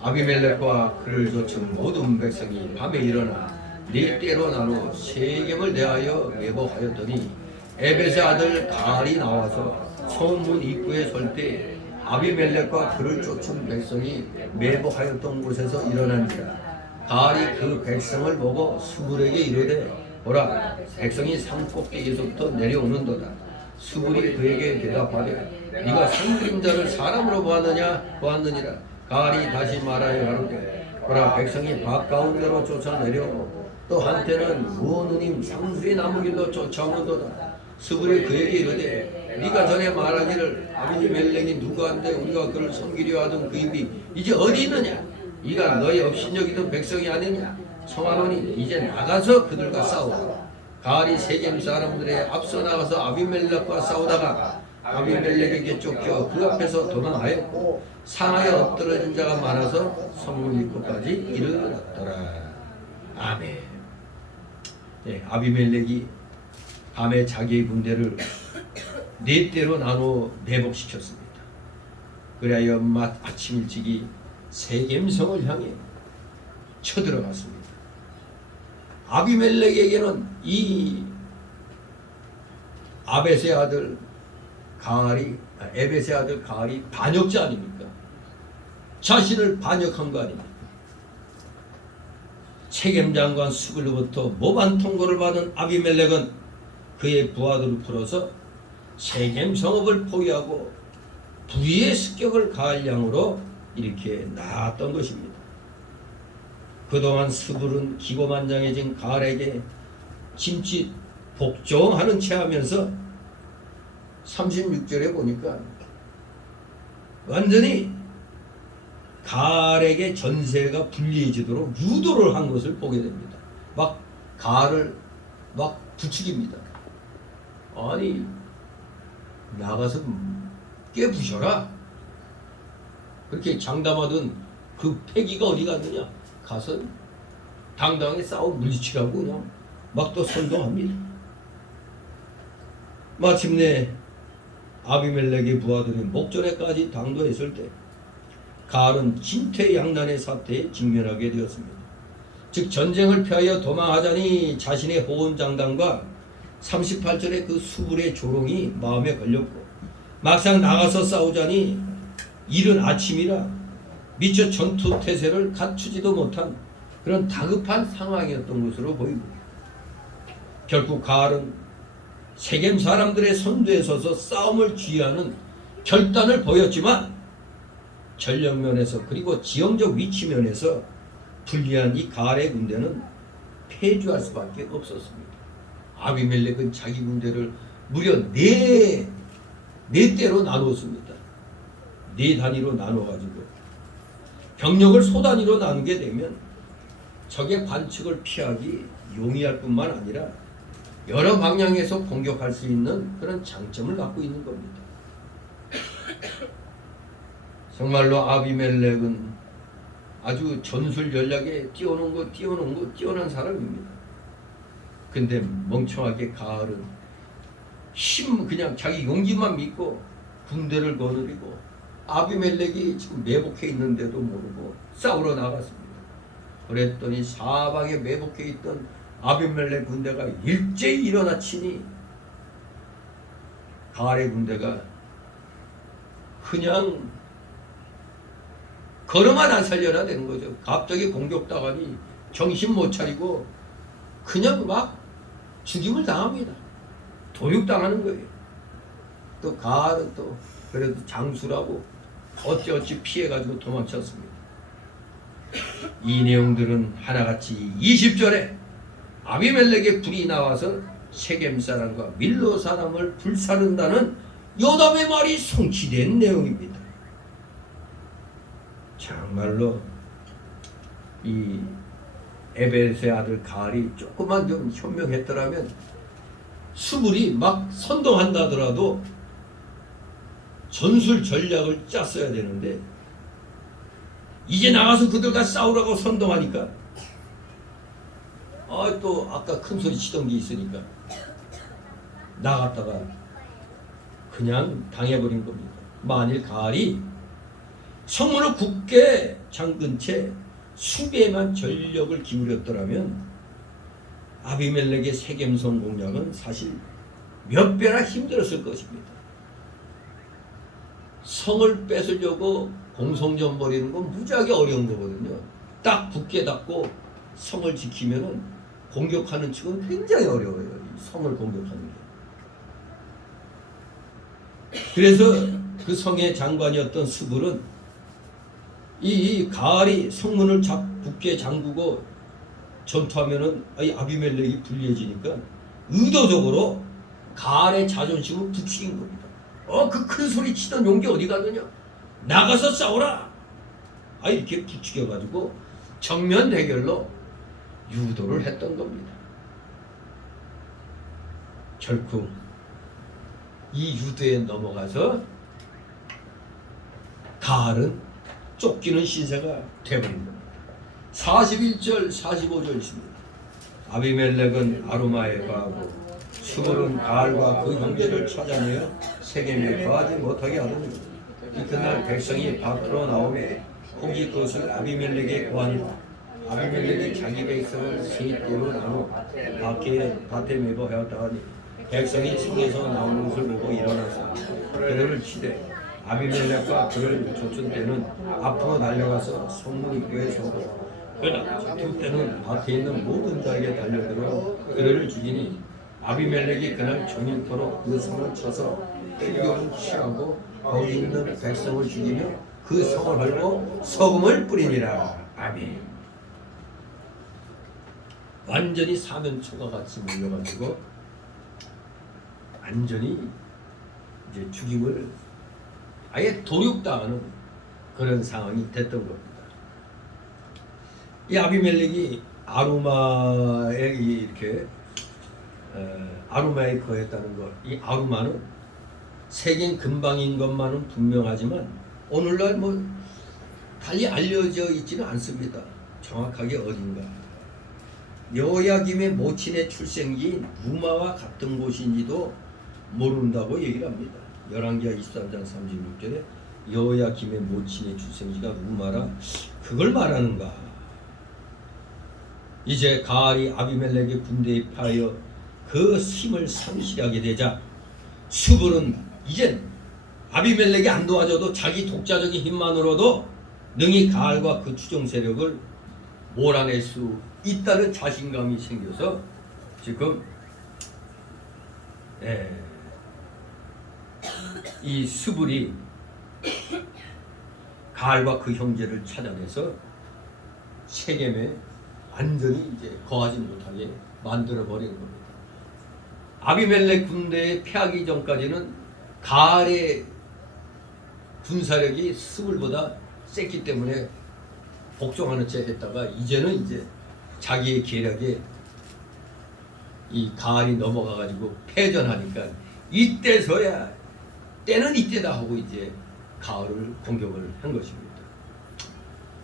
아비멜렉과 그를 좇은 모든 백성이 밤에 일어나 네 때로 나누어 세겜을 대하여 매복하였더니 에벳의 아들 가알이 나와서 성문 입구에 설 때 아비멜렉과 그를 쫓은 백성이 매복하였던 곳에서 일어난지라. 가알이 그 백성을 보고 수불에게 이르되 보라, 백성이 산 꼭대기에서부터 내려오는도다. 수불이 그에게 대답하되 네가 산 그림자를 사람으로 보았느니라. 가알이 다시 말하여 가로되 보라, 백성이 가까운 데로 쫓아 내려오고 또 한때는 무어누님 상수의 나무길로 쫓아오는도다. 수불이 그에게 이르되 네가 전에 말하기를 아비멜렉이 누구한테 우리가 그를 섬기려 하던 그 입이 이제 어디 있느냐? 이가 너희 업신여기던 백성이 아니냐? 청하노니 이제 나가서 그들과 싸우라. 가알이 세겜 사람들의 앞서 나가서 아비멜렉과 싸우다가 아비멜렉에게 쫓겨 그 앞에서 도망하였고 상하여 엎드러진 자가 많아서 성문 입구까지 이르렀더라. 아멘. 네, 아비멜렉이 밤에 자기의 군대를 네 대로 나눠 매복시켰습니다. 그리하여 아침 일찍이 세겜성을 향해 쳐들어갔습니다. 아비멜렉에게는 이 에벳의 아들 가알이 반역자 아닙니까? 자신을 반역한 거 아닙니까? 세겜 장관 수불로부터 모반 통고를 받은 아비멜렉은 그의 부하들을 풀어서 세겜 성읍을 포위하고 불의의 습격을 가할 양으로 이렇게 나았던 것입니다. 그동안 수불은 기고만장해진 가알에게 짐짓 복종하는 채 하면서 36절에 보니까 완전히 가알에게 전세가 불리해지도록 유도를 한 것을 보게 됩니다. 막 가알을 막 부추깁니다. 아니, 나가서 깨부셔라. 그렇게 장담하던 그 패기가 어디 갔느냐? 가서 당당하게 싸워 물리치라고 그냥 막 또 선동합니다. 마침내 아비멜렉의 부하들이 목전에까지 당도했을 때 가알은 진퇴양난의 사태에 직면하게 되었습니다. 즉 전쟁을 피하여 도망하자니 자신의 호언장담과 38절의 그 수불의 조롱이 마음에 걸렸고 막상 나가서 싸우자니 이른 아침이라 미처 전투 태세를 갖추지도 못한 그런 다급한 상황이었던 것으로 보입니다. 결국 가알은 세겜 사람들의 선두에 서서 싸움을 지휘하는 결단을 보였지만 전력면에서 그리고 지형적 위치면에서 불리한 이 가알의 군대는 패주할 수밖에 없었습니다. 아비멜렉은 자기 군대를 무려 네 대로 나누었습니다. 네 단위로 나눠가지고 병력을 소단위로 나누게 되면 적의 관측을 피하기 용이할 뿐만 아니라 여러 방향에서 공격할 수 있는 그런 장점을 갖고 있는 겁니다. 정말로 아비멜렉은 아주 전술 전략에 뛰어난 사람입니다. 근데 멍청하게 가알은 그냥 자기 용기만 믿고 군대를 거느리고 아비멜렉이 지금 매복해 있는데도 모르고 싸우러 나갔습니다. 그랬더니 사방에 매복해 있던 아비멜렉 군대가 일제히 일어나 치니 가알의 군대가 그냥 걸어만 안 살려나 되는 거죠. 갑자기 공격당하니 정신 못 차리고 그냥 막 죽임을 당합니다. 도륙당하는 거예요. 또 가알은 또 그래도 장수라고 어찌어찌 피해가지고 도망쳤습니다. 이 내용들은 하나같이 20절에 아비멜렉의 불이 나와서 세겜 사람과 밀로 사람을 불사른다는 요담의 말이 성취된 내용입니다. 정말로 이 에벳의 아들 가알이 조금만 좀 현명했더라면 수불이 막 선동한다 하더라도 전술 전략을 짰어야 되는데 이제 나가서 그들과 싸우라고 선동하니까 또 아까 큰 소리 치던 게 있으니까 나갔다가 그냥 당해버린 겁니다. 만일 가알이 성문을 굳게 잠근 채 수비에만 전력을 기울였더라면 아비멜렉의 세겜성 공략은 사실 몇 배나 힘들었을 것입니다. 성을 뺏으려고 공성전 벌이는 건 무지하게 어려운 거거든요. 딱 굳게 닫고 성을 지키면은 공격하는 측은 굉장히 어려워요. 이 성을 공격하는 게. 그래서 그 성의 장관이었던 스불은 이 가알이 성문을 굳게 잠그고 전투하면은 이 아비멜렉이 불리해지니까 의도적으로 가알의 자존심을 부추긴 겁니다. 그 큰 소리 치던 용기 어디 갔느냐? 나가서 싸우라! 이렇게 부추겨가지고 정면 대결로 유도를 했던 겁니다. 결국 이 유도에 넘어가서 가알은 쫓기는 신세가 되어버린 겁니다. 41절 45절 있습니다. 아비멜렉은 아루마에 거하고 스불은 가알과 그 형제를 찾아내어 세겜에 거하지 못하게 하더니 이튿날 백성이 밖으로 나오매 혹이 그것을 아비멜렉에 고하니라. 아비멜렉이 자기 백성을 세 떼로 나누어 밭에 매고 해왔다하니 백성이 성에서 나오는 것을 보고 일어나서 그들을 치되 아비멜렉과 그를 쫓은 때는 앞으로 달려가서 성문 입구에 서고 그러나 두 때는 밭에 있는 모든 자에게 달려들어 그들을 죽이니 아비멜렉이 그날 종일토록 그 성을 쳐서 필경을 취하고 거기 있는 백성을 죽이며 그 성을 헐고 소금을 뿌리니라. 아멘. 완전히 사면초가 같이 몰려가지고 완전히 이제 죽임을 아예 도륙당하는 그런 상황이 됐던 겁니다. 이 아비멜렉이 아루마에 이렇게 아루마에 거했다는 것, 이 아루마는 세계 근방인 것만은 분명하지만 오늘날 달리 알려져 있지는 않습니다. 정확하게 어딘가. 여호야김의 모친의 출생지인 루마와 같은 곳인지도 모른다고 얘기를 합니다. 열왕기하 23장 36절에 여호야김의 모친의 출생지가 루마라, 그걸 말하는가. 이제 가알이 아비멜렉의 군대에 파하여 그 힘을 상실하게 되자 스불은 이젠 아비멜렉이 안 도와줘도 자기 독자적인 힘만으로도 능히 가알과 그 추종 세력을 몰아낼 수 있다는 자신감이 생겨서 지금 이 스불이 가알과 그 형제를 찾아내서 세겜에 완전히 이제 거하지 못하게 만들어 버리는 겁니다. 아비멜렉 군대에 패하기 전까지는 가알의 군사력이 스불보다 셌기 때문에 복종하는 채 했다가 이제는 이제 자기의 계략에 이 가알이 넘어가 가지고 패전하니까 이때서야 때는 이때다 하고 이제 가알을 공격을 한 것입니다.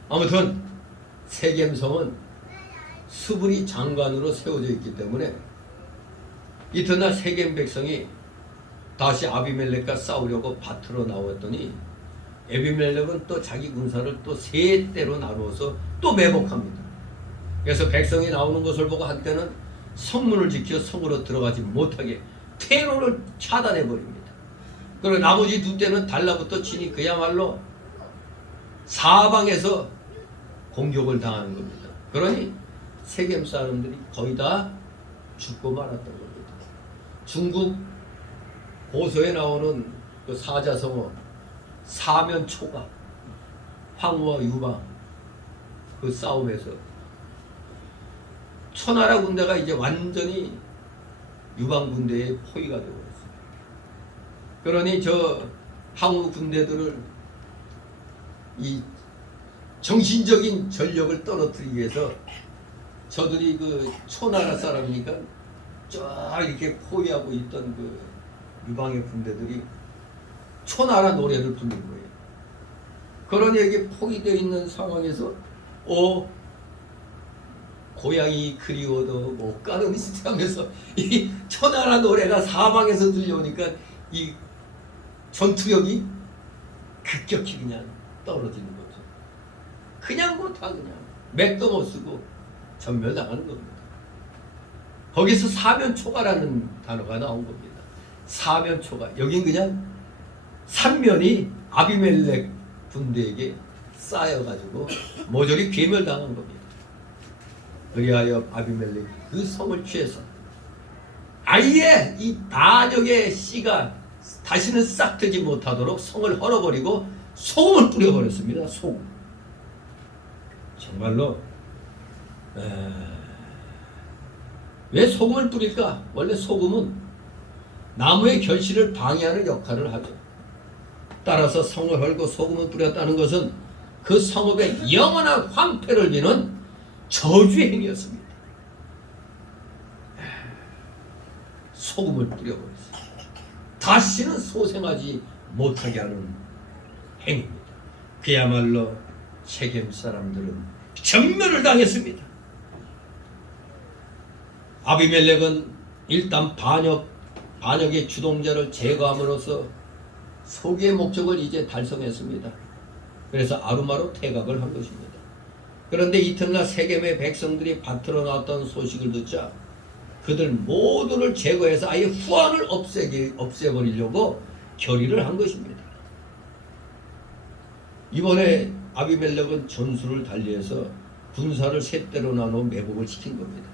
아무튼 세겜성은 스불이 장관으로 세워져 있기 때문에 이튿날 세겜 백성이 다시 아비멜렉과 싸우려고 밭으로 나왔더니 아비멜렉은 또 자기 군사를 또 세 대로 나누어서 또 매복합니다. 그래서 백성이 나오는 것을 보고 한때는 성문을 지켜 성으로 들어가지 못하게 퇴로를 차단해 버립니다. 그리고 나머지 두 때는 달라붙어 치니 그야말로 사방에서 공격을 당하는 겁니다. 그러니 세겜 사람들이 거의 다 죽고 말았던 겁니다. 중국 고서에 나오는 그 사자성어 사면초가 황후와 유방 그 싸움에서 초나라 군대가 이제 완전히 유방 군대의 포위가 되고 있습니다. 그러니 저 황후 군대들을 이 정신적인 전력을 떨어뜨리기 위해서 저들이 그 초나라 사람이니까 쫙 이렇게 포위하고 있던 그 유방의 군대들이 초나라 노래를 부르는 거예요. 그러니 이게 포위되어 있는 상황에서 고향이 그리워도 못 가는 하면서 이 초나라 노래가 사방에서 들려오니까 이 전투력이 급격히 그냥 떨어지는 거죠. 그냥 못하 그냥 맥도 못 쓰고 전멸당하는 겁니다. 거기서 사면초가라는 단어가 나온 겁니다. 사면초가 여긴 그냥 삼면이 아비멜렉 군대에게 쌓여가지고 모조리 괴멸당한 겁니다. 그리하여 아비멜렉 그 성을 취해서 아예 이 반역의 씨가 다시는 싹트지 못하도록 성을 헐어버리고 소금을 뿌려버렸습니다. 소금. 정말로 왜 소금을 뿌릴까? 원래 소금은 나무의 결실을 방해하는 역할을 하죠. 따라서 성을 헐고 소금을 뿌렸다는 것은 그 성읍의 영원한 황폐를 비는 저주의 행위였습니다. 소금을 뿌려버렸어요. 다시는 소생하지 못하게 하는 행위입니다. 그야말로 세겜 사람들은 전멸을 당했습니다. 아비멜렉은 일단 반역의 주동자를 제거함으로써 소기의 목적을 이제 달성했습니다. 그래서 아루마로 퇴각을 한 것입니다. 그런데 이튿날 세겜의 백성들이 밭으로 나왔던 소식을 듣자 그들 모두를 제거해서 아예 후환을 없애버리려고 결의를 한 것입니다. 이번에 아비멜렉은 전술을 달리해서 군사를 셋대로 나눠 매복을 시킨 겁니다.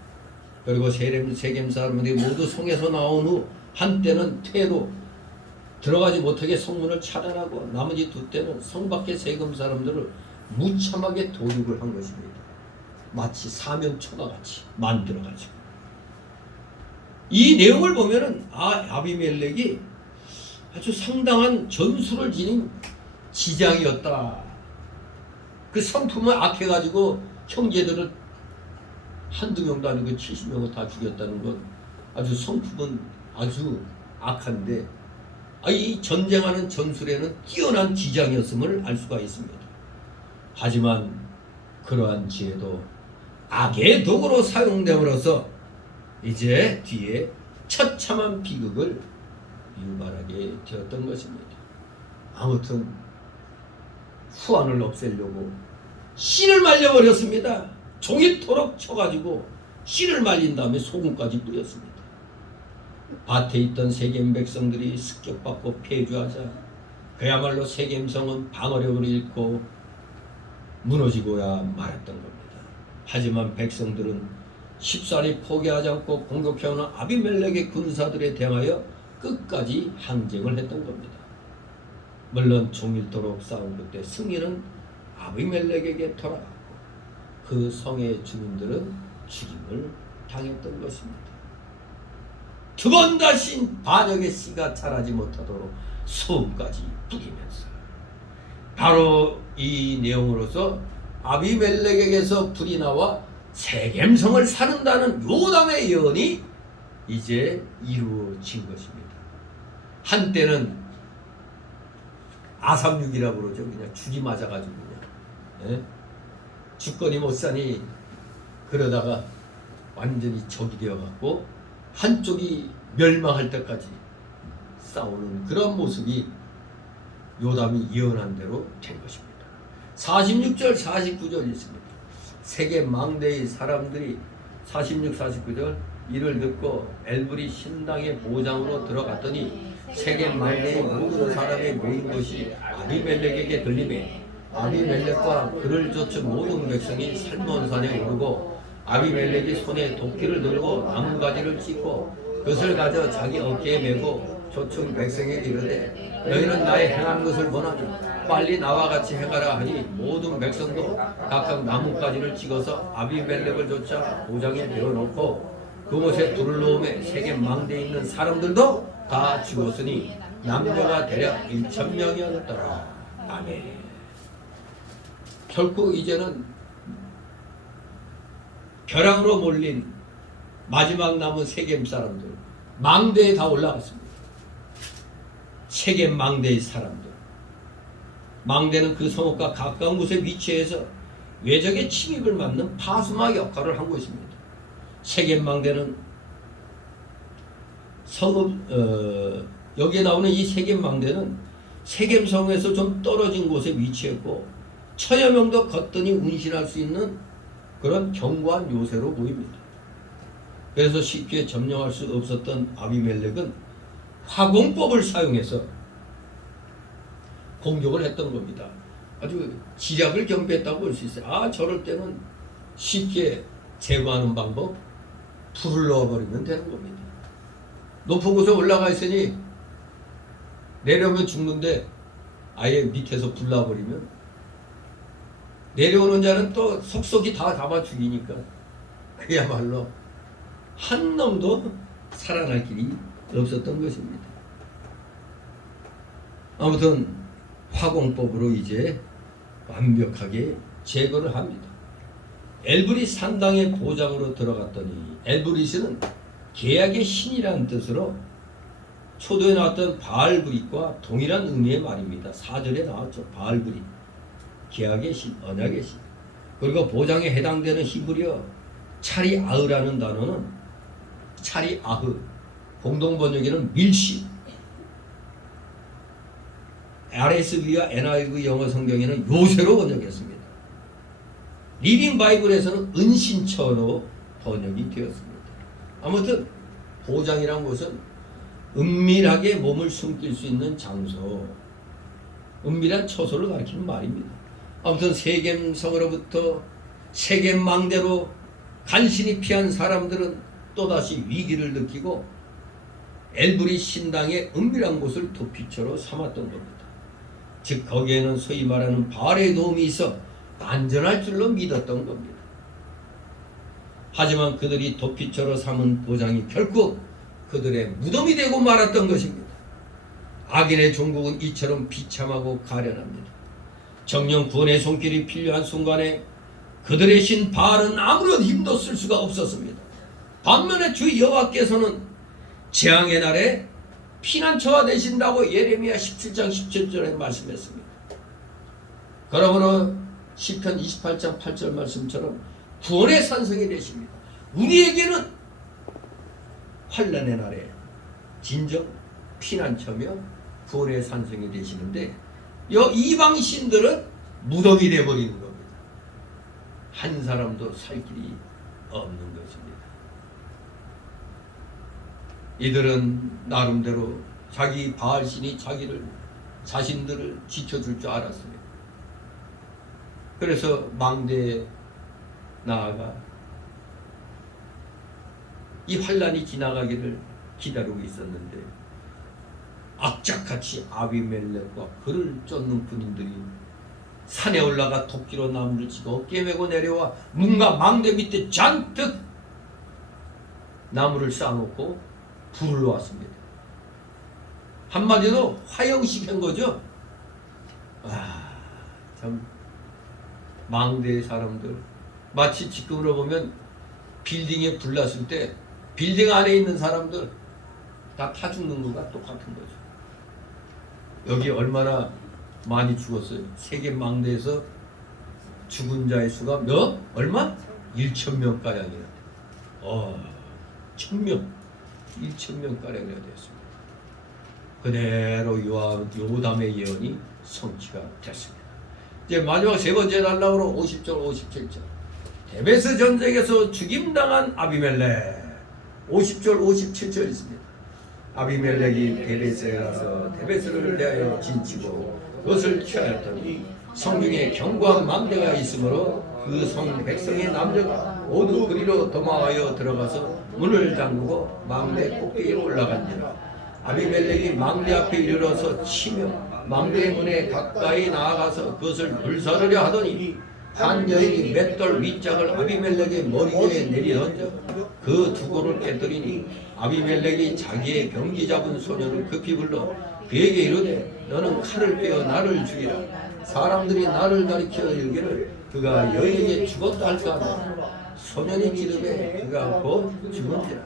그리고 세겜 사람들이 모두 성에서 나온 후 한때는 퇴로 들어가지 못하게 성문을 차단하고 나머지 두 때는 성 밖의 세겜 사람들을 무참하게 도륙을 한 것입니다. 마치 사면초가 같이 만들어가지고. 이 내용을 보면은 아비멜렉이 아주 상당한 전술을 지닌 지장이었다. 그 성품을 악해가지고 형제들을 한두 명도 아니고 70명을 다 죽였다는 건 아주 성품은 아주 악한데 이 전쟁하는 전술에는 뛰어난 지장이었음을 알 수가 있습니다. 하지만 그러한 지혜도 악의 도구로 사용됨으로써 이제 뒤에 처참한 비극을 유발하게 되었던 것입니다. 아무튼 후환을 없애려고 씨를 말려버렸습니다. 종일토록 쳐가지고 씨를 말린 다음에 소금까지 뿌렸습니다. 밭에 있던 세겜 백성들이 습격받고 폐주하자 그야말로 세겜성은 방어력을 잃고 무너지고야 말았던 겁니다. 하지만 백성들은 쉽사리 포기하지 않고 공격해오는 아비멜렉의 군사들에 대하여 끝까지 항쟁을 했던 겁니다. 물론 종일토록 싸운 그때 승리는 아비멜렉에게 돌아갔고 그 성의 주민들은 죽임을 당했던 것입니다. 두 번 다시 반역의 씨가 자라지 못하도록 소금까지 뿌리면서 바로 이 내용으로서 아비멜렉에게서 불이 나와 세겜성을 사른다는 요담의 예언이 이제 이루어진 것입니다. 한때는 아삼육이라고 그러죠. 그냥 죽이 맞아가지고 그냥 죽거니 못 사니 그러다가 완전히 적이 되어갖고 한쪽이 멸망할 때까지 싸우는 그런 모습이 요담이 예언한 대로 된 것입니다. 46절 49절 있습니다. 세계 망대의 사람들이 46, 49절 이를 듣고 엘브리 신당의 보장으로 들어갔더니 세계 망대의 모든 사람이 모인 것이 아비멜렉에게 들리매 아비멜렉과 그를 쫓은 모든 백성이 살몬산에 오르고 아비멜렉이 손에 도끼를 들고 나무가지를 찢고 그것을 가져 자기 어깨에 메고 쫓은 백성에게 이르되 너희는 나의 행한 것을 보나니 빨리 나와 같이 행하라 하니 모든 백성도 각각 나뭇가지를 찍어서 아비멜렉을 쫓아 보장에 베어놓고 그곳에 불을 놓음에 세겜 망대에 있는 사람들도 다 죽었으니 남녀가 대략 1,000명이었더라. 아멘. 결코 이제는 벼랑으로 몰린 마지막 남은 세겜 사람들 망대에 다 올라갔습니다. 세겜 망대의 사람들. 망대는 그 성읍과 가까운 곳에 위치해서 외적의 침입을 막는 파수막 역할을 하고 있습니다. 세겜 망대는 성읍 여기에 나오는 이 세겜 망대는 세겜 성에서 좀 떨어진 곳에 위치했고 천여 명도 걷더니 운신할 수 있는 그런 견고한 요새로 보입니다. 그래서 쉽게 점령할 수 없었던 아비멜렉은 화공법을 사용해서 공격을 했던 겁니다. 아주 지략을 겸비했다고 볼 수 있어요. 아, 저럴 때는 쉽게 제거하는 방법, 불을 넣어버리면 되는 겁니다. 높은 곳에 올라가 있으니 내려오면 죽는데 아예 밑에서 불 놔버리면 내려오는 자는 또 속속이 다 잡아 죽이니까 그야말로 한 놈도 살아날 길이 없었던 것입니다. 아무튼 화공법으로 이제 완벽하게 제거를 합니다. 엘브릿 산당의 보장으로 들어갔더니, 엘브릿은 계약의 신이라는 뜻으로 초도에 나왔던 바알브릿과 동일한 의미의 말입니다. 4절에 나왔죠. 바알브릿, 계약의 신, 언약의 신. 그리고 보장에 해당되는 히브리어 차리아흐라는 단어는 차리아흐, 공동 번역에는 밀시, RSV와 NIV 영어 성경에는 요새로 번역했습니다. 리빙 바이블에서는 은신처로 번역이 되었습니다. 아무튼 보장이란 것은 은밀하게 몸을 숨길 수 있는 장소, 은밀한 처소를 가리키는 말입니다. 아무튼 세겜성으로부터 세겜망대로 간신히 피한 사람들은 또다시 위기를 느끼고 엘브릿 신당의 은밀한 곳을 도피처로 삼았던 겁니다. 즉 거기에는 소위 말하는 바알의 도움이 있어 안전할 줄로 믿었던 겁니다. 하지만 그들이 도피처로 삼은 보장이 결국 그들의 무덤이 되고 말았던 것입니다. 악인의 종국은 이처럼 비참하고 가련합니다. 정령 구원의 손길이 필요한 순간에 그들의 신 바알은 아무런 힘도 쓸 수가 없었습니다. 반면에 주 여호와께서는 재앙의 날에 피난처가 되신다고 예레미야 17장 17절에 말씀했습니다. 그러므로 시편 28장 8절 말씀처럼 구원의 산성이 되십니다. 우리에게는 환난의 날에 진정 피난처며 구원의 산성이 되시는데 이방 신들은 무덤이 되어버리는 겁니다. 한 사람도 살 길이 없는 것입니다. 이들은 나름대로 자기 바알신이 자신들을 지켜줄 줄 알았습니다. 그래서 망대에 나아가 이 환란이 지나가기를 기다리고 있었는데 악착같이 아비멜렉과 그를 쫓는 군인들이 산에 올라가 도끼로 나무를 치고 어깨에 메고 내려와 문과 망대 밑에 잔뜩 나무를 쌓아놓고 불을 놓았습니다. 한마디로 화형시킨 거죠. 참 망대의 사람들 마치 지금으로 보면 빌딩에 불 났을 때 빌딩 안에 있는 사람들 다 타 죽는 것과 똑같은 거죠. 여기 얼마나 많이 죽었어요. 세계 망대에서 죽은 자의 수가 얼마? 1,000명가량이나 1,000명 1,000명가량이나 되었습니다. 그대로 요담의 예언이 성취가 됐습니다. 이제 마지막 세 번째 날락으로 50절 57절 데베스 전쟁에서 죽임당한 아비멜렉 50절 57절 있습니다. 아비멜렉이 데베스에 가서 데베스를 대하여 진치고 그것을 취하였더니 성중에 견고한 망대가 있으므로 그 성 백성의 남자가 모두 그리로 도망하여 들어가서 문을 잠그고 망대 꼭대기에 올라간지라. 아비멜렉이 망대 앞에 이르러서 치며 망대의 문에 가까이 나아가서 그것을 불사르려 하더니 한 여인이 맷돌 윗짝을 아비멜렉의 머리에 내리던져 그 두골을 깨뜨리니 아비멜렉이 자기의 병기 잡은 소년을 급히 불러 그에게 이르되 너는 칼을 빼어 나를 죽이라. 사람들이 나를 가리켜 이르기를 그가 여인에게 죽었다 할까 하노라. 소년이 기름에 그가 곧 죽은지라.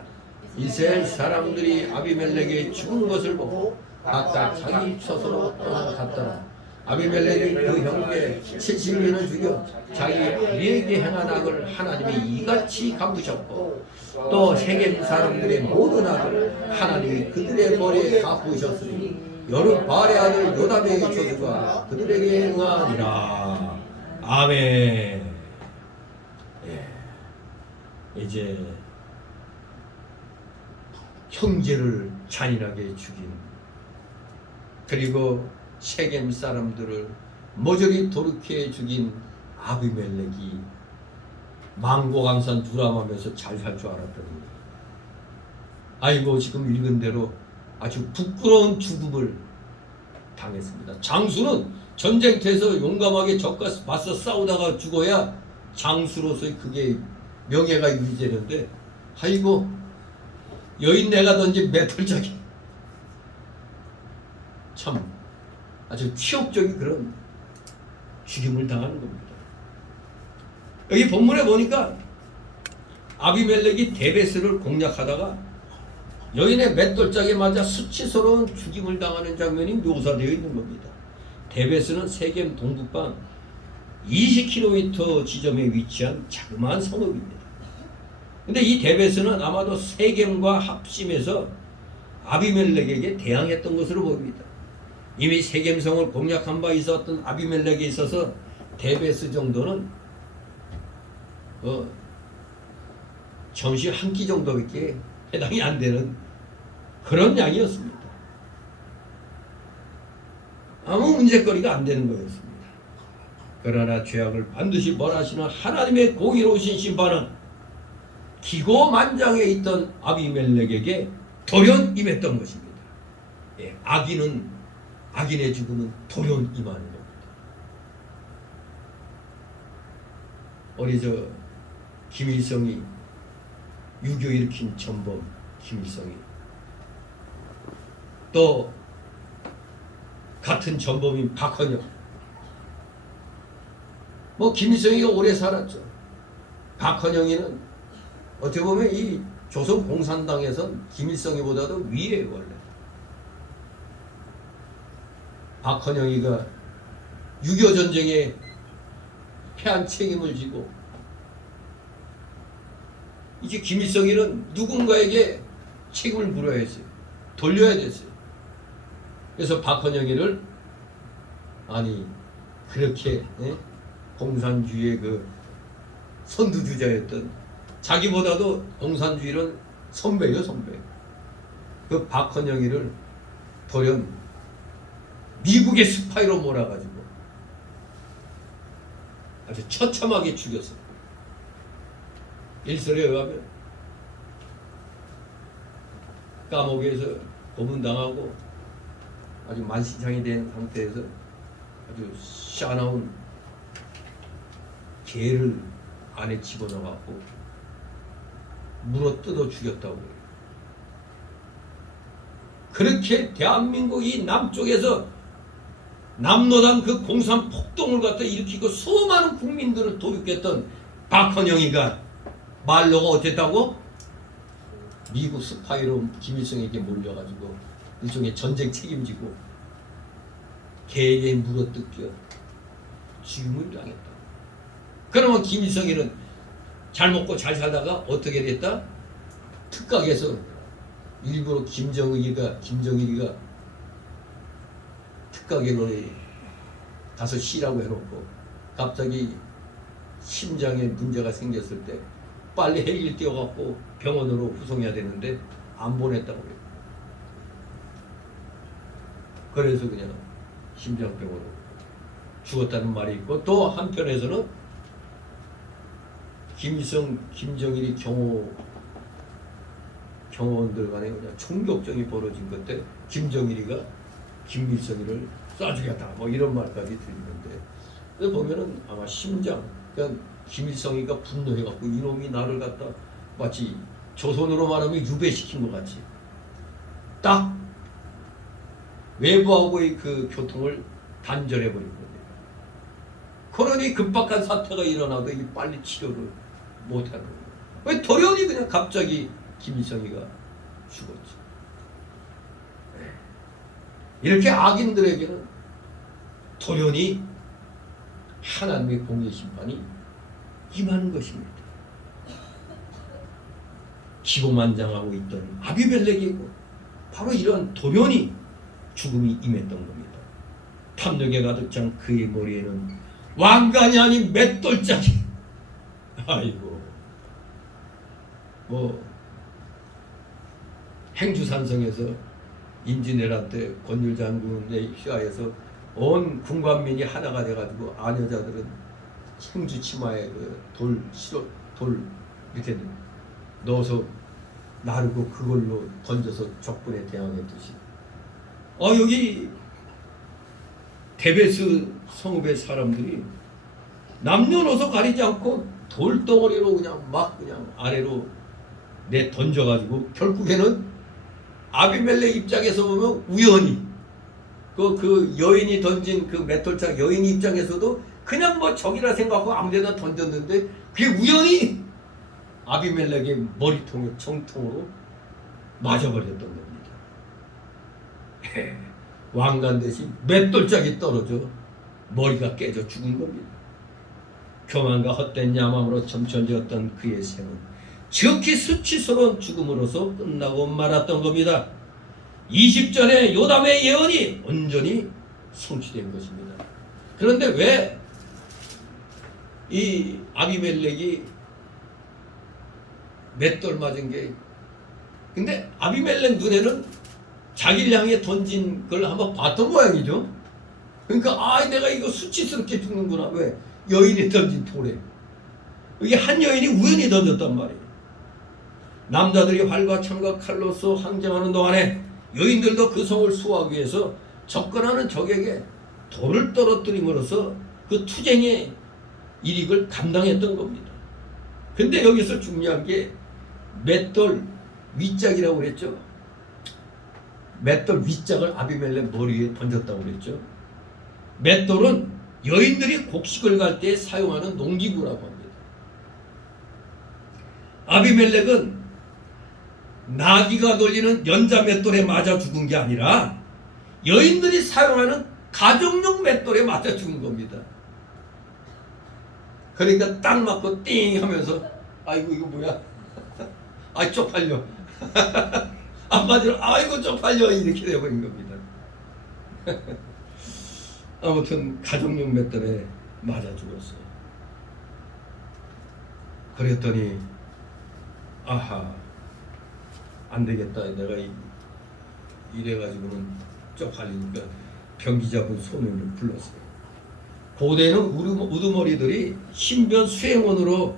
이스라엘 사람들이 아비멜렉의 죽은 것을 보고 각각 자기 처소로 떠나갔더라. 아비멜렉이 그 형제 70명을 죽여 자기 아비에게 행한 악을 하나님이 이같이 갚으셨고 또 세겜 사람들의 모든 악을 하나님이 그들의 머리에 갚으셨으니 여룻바알의 아들 요담의 저주가 그들에게 행하니라. 아멘. 이제 형제를 잔인하게 죽인, 그리고 세겜 사람들을 모조리 도륙해 죽인 아비멜렉이 망고강산 두람하면서 잘 살 줄 알았더니 아이고 지금 읽은 대로 아주 부끄러운 죽음을 당했습니다. 장수는 전쟁터에서 용감하게 적과 맞서 싸우다가 죽어야 장수로서의 그게 명예가 유지되는데, 아이고 여인 내가 던진 맷돌짝이 참 아주 치욕적인 그런 죽임을 당하는 겁니다. 여기 본문에 보니까 아비멜렉이 데베스를 공략하다가 여인의 맷돌짝에 맞아 수치스러운 죽임을 당하는 장면이 묘사되어 있는 겁니다. 데베스는 세겜 동북방 20km 지점에 위치한 자그마한 성읍입니다. 근데 이 데베스는 아마도 세겜과 합심해서 아비멜렉에게 대항했던 것으로 보입니다. 이미 세겜성을 공략한 바 있었던 아비멜렉에 있어서 데베스 정도는 점심 한 끼 정도밖에 해당이 안 되는 그런 양이었습니다. 아무 문제거리가 안 되는 거였습니다. 그러나 죄악을 반드시 벌하시는 하나님의 공의로우신 심판은 기고만장해 있던 아비멜렉에게 돌연 임했던 것입니다. 예, 악인의 죽음은 돌연 임하는 겁니다. 우리 김일성이 6.25 일으킨 전범 김일성이 또 같은 전범인 박헌영, 김일성이가 오래 살았죠. 박헌영이는 어떻게 보면 이 조선 공산당에선 김일성이보다도 위에 원래. 박헌영이가 6.25 전쟁에 패한 책임을 지고, 이제 김일성이는 누군가에게 책임을 물어야 했어요. 돌려야 됐어요. 그래서 박헌영이를 그렇게 공산주의의 그 선두주자였던, 자기보다도 공산주의는 선배예요, 선배. 그 박헌영이를 돌연 미국의 스파이로 몰아가지고 아주 처참하게 죽였어요. 일설에 의하면 감옥에서 고문당하고 아주 만신창이 된 상태에서 아주 샤나운 개를 안에 집어넣어갖고 물어뜯어 죽였다고 해요. 그렇게 대한민국 이 남쪽에서 남로당 그 공산 폭동을 갖다 일으키고 수많은 국민들을 도륙했던 박헌영이가 말로가 어땠다고? 미국 스파이로 김일성에게 몰려가지고 일종의 전쟁 책임지고 개에게 물어뜯겨 죽임을 당했다. 그러면 김일성이는 잘 먹고 잘 살다가 어떻게 됐다? 특각에서 일부러 김정일이가 특각에 가서 쉬라고 해놓고 갑자기 심장에 문제가 생겼을 때 빨리 헬기를 띄워갖고 병원으로 후송해야 되는데 안 보냈다고 해요. 그래서 그냥 심장병으로 죽었다는 말이 있고, 또 한편에서는 김일성, 김정일이 경호원들 간에 그냥 총격전이 벌어진 건데 김정일이가 김일성이를 쏴주겠다 이런 말까지 들리는데, 그래서 보면은 아마 심장, 그러니까 김일성이가 분노해갖고 이놈이 나를 갖다 마치 조선으로 말하면 유배시킨 것 같이 딱 외부하고의 그 교통을 단절해버린 겁니다. 그러니 급박한 사태가 일어나도 이 빨리 치료를 못하는 거예요. 왜 돌연히 그냥 갑자기 김일성이가 죽었지. 이렇게 악인들에게는 돌연히 하나님의 공의 심판이 임하는 것입니다. 기고만장하고 있던 아비멜렉이고 바로 이런 돌연히 죽음이 임했던 겁니다. 탐욕에 가득 찬 그의 머리에는 왕관이 아닌 맷돌짝이. 아이고, 행주산성에서 임진왜란 때 권율 장군의 휘하에서 온 군관민이 하나가 돼가지고 아녀자들은 행주 치마에 돌 이렇게 넣어서 나르고 그걸로 던져서 적군에 대항했듯이 여기 데베스 성읍의 사람들이 남녀노소 가리지 않고 돌덩어리로 그냥 아래로 내 던져가지고 결국에는 아비멜렉 입장에서 보면 우연히 그 여인이 던진 그 맷돌짝 여인 입장에서도 그냥 뭐 적이라 생각하고 아무데나 던졌는데 그게 우연히 아비멜렉의 머리통에 정통으로 맞아버렸던 겁니다. 왕관 대신 맷돌짝이 떨어져 머리가 깨져 죽은 겁니다. 교만과 헛된 야망으로 점천되었던 그의 생은 지극히 수치스러운 죽음으로서 끝나고 말았던 겁니다. 20전의 요담의 예언이 온전히 성취된 것입니다. 그런데 왜 이 아비멜렉이 맷돌 맞은 게 근데 아비멜렉 눈에는 자기를 향해 던진 걸 한번 봤던 모양이죠. 그러니까 내가 이거 수치스럽게 죽는구나. 왜? 여인이 던진 돌에 이게 한 여인이 우연히 던졌단 말이에요. 남자들이 활과 창과 칼로서 항쟁하는 동안에 여인들도 그 성을 수호하기 위해서 접근하는 적에게 돌을 떨어뜨림으로써 그 투쟁의 일익을 감당했던 겁니다. 근데 여기서 중요한 게 맷돌 윗짝이라고 그랬죠. 맷돌 윗짝을 아비멜렉 머리에 던졌다고 그랬죠. 맷돌은 여인들이 곡식을 갈 때 사용하는 농기구라고 합니다. 아비멜렉은 나귀가 돌리는 연자 맷돌에 맞아 죽은 게 아니라 여인들이 사용하는 가정용 맷돌에 맞아 죽은 겁니다. 그러니까 딱 맞고 띵 하면서 아이고 이거 뭐야? 쪽팔려. 한마디로 아이고 쪽팔려 이렇게 되어버린 겁니다. 아무튼 가정용 맷돌에 맞아 죽었어요. 그랬더니 안 되겠다. 내가 이래가지고는 쪽팔리니까 병기 잡은 소년을 불렀어요. 고대에는 우두머리들이 신변 수행원으로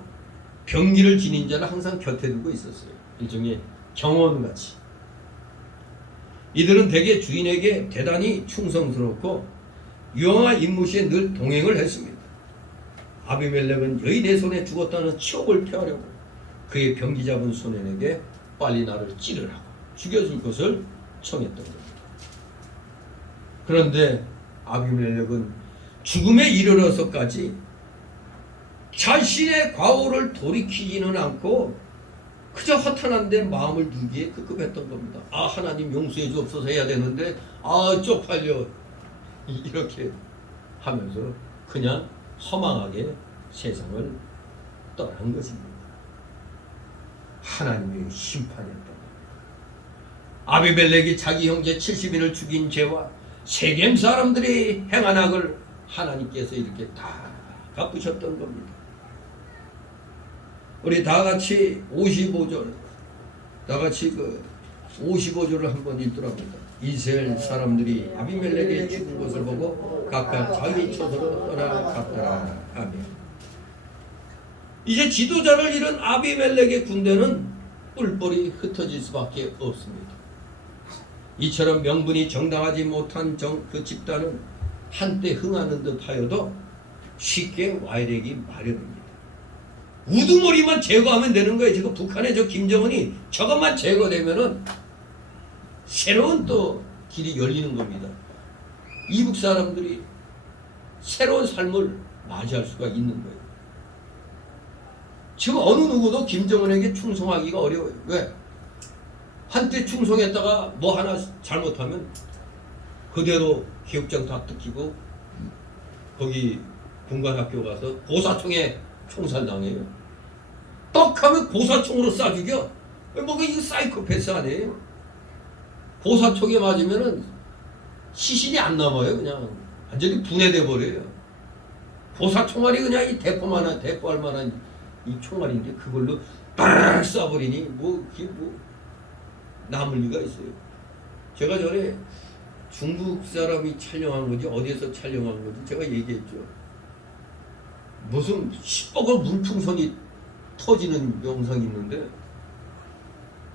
병기를 지닌 자를 항상 곁에 두고 있었어요. 일종의 경원같이. 이들은 대개 주인에게 대단히 충성스럽고 유용한 임무시에 늘 동행을 했습니다. 아비멜렉은 여인의 손에 죽었다는 치욕을 피하려고 그의 병기 잡은 소년에게 빨리 나를 찌르라고 죽여줄 것을 청했던 겁니다. 그런데 아비멜렉은 죽음에 이르러서까지 자신의 과오를 돌이키지는 않고 그저 허탄한데 마음을 누기에 급급했던 겁니다. 하나님 용서해 주옵소서 해야 되는데 쪽팔려 이렇게 하면서 그냥 허망하게 세상을 떠난 것입니다. 하나님의 심판이었던 겁니다. 아비멜렉이 자기 형제 70인을 죽인 죄와 세겜 사람들이 행한 악을 하나님께서 이렇게 다 갚으셨던 겁니다. 우리 다 같이 55절, 다 같이 55절을 한번 읽도록 합니다. 이스라엘 사람들이 아비멜렉의 죽은 것을 보고 각각 자기 처소로 떠나갔더라. 아멘. 이제 지도자를 잃은 아비멜렉의 군대는 뿔뿔이 흩어질 수밖에 없습니다. 이처럼 명분이 정당하지 못한 그 집단은 한때 흥하는 듯 하여도 쉽게 와해되기 마련입니다. 우두머리만 제거하면 되는 거예요. 지금 북한의 저 김정은이 저것만 제거되면은 새로운 또 길이 열리는 겁니다. 이북 사람들이 새로운 삶을 맞이할 수가 있는 거예요. 지금 어느 누구도 김정은에게 충성하기가 어려워요. 왜? 한때 충성했다가 뭐 하나 잘못하면 그대로 기업장 다 뜯기고 거기 군관학교 가서 고사총에 총살당해요. 떡하면 고사총으로 쏴 죽여. 뭐가 이거 사이코패스 아니에요? 고사총에 맞으면은 시신이 안 남아요. 그냥 완전히 분해돼 버려요. 고사총알이 그냥 이 대포할 만한 이 총알인데 그걸로 빡 쏴버리니 그게 남을 리가 있어요. 제가 전에 중국 사람이 촬영한 거지 어디에서 촬영한 거지 제가 얘기했죠. 무슨 시뻘건 물풍선이 터지는 영상이 있는데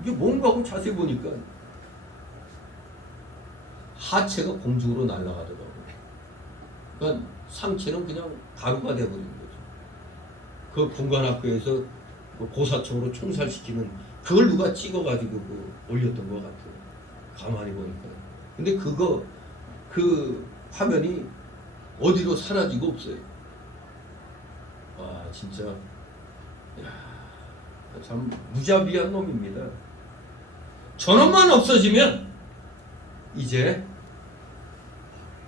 이게 뭔가 하고 자세히 보니까 하체가 공중으로 날아가더라고요. 그러니까 상체는 그냥 가루가 돼버린 거죠. 그 군관학교에서 고사총으로 총살시키는 그걸 누가 찍어가지고 올렸던 것 같아요. 가만히 보니까. 근데 그 화면이 어디로 사라지고 없어요. 와 진짜 참 무자비한 놈입니다. 저놈만 없어지면 이제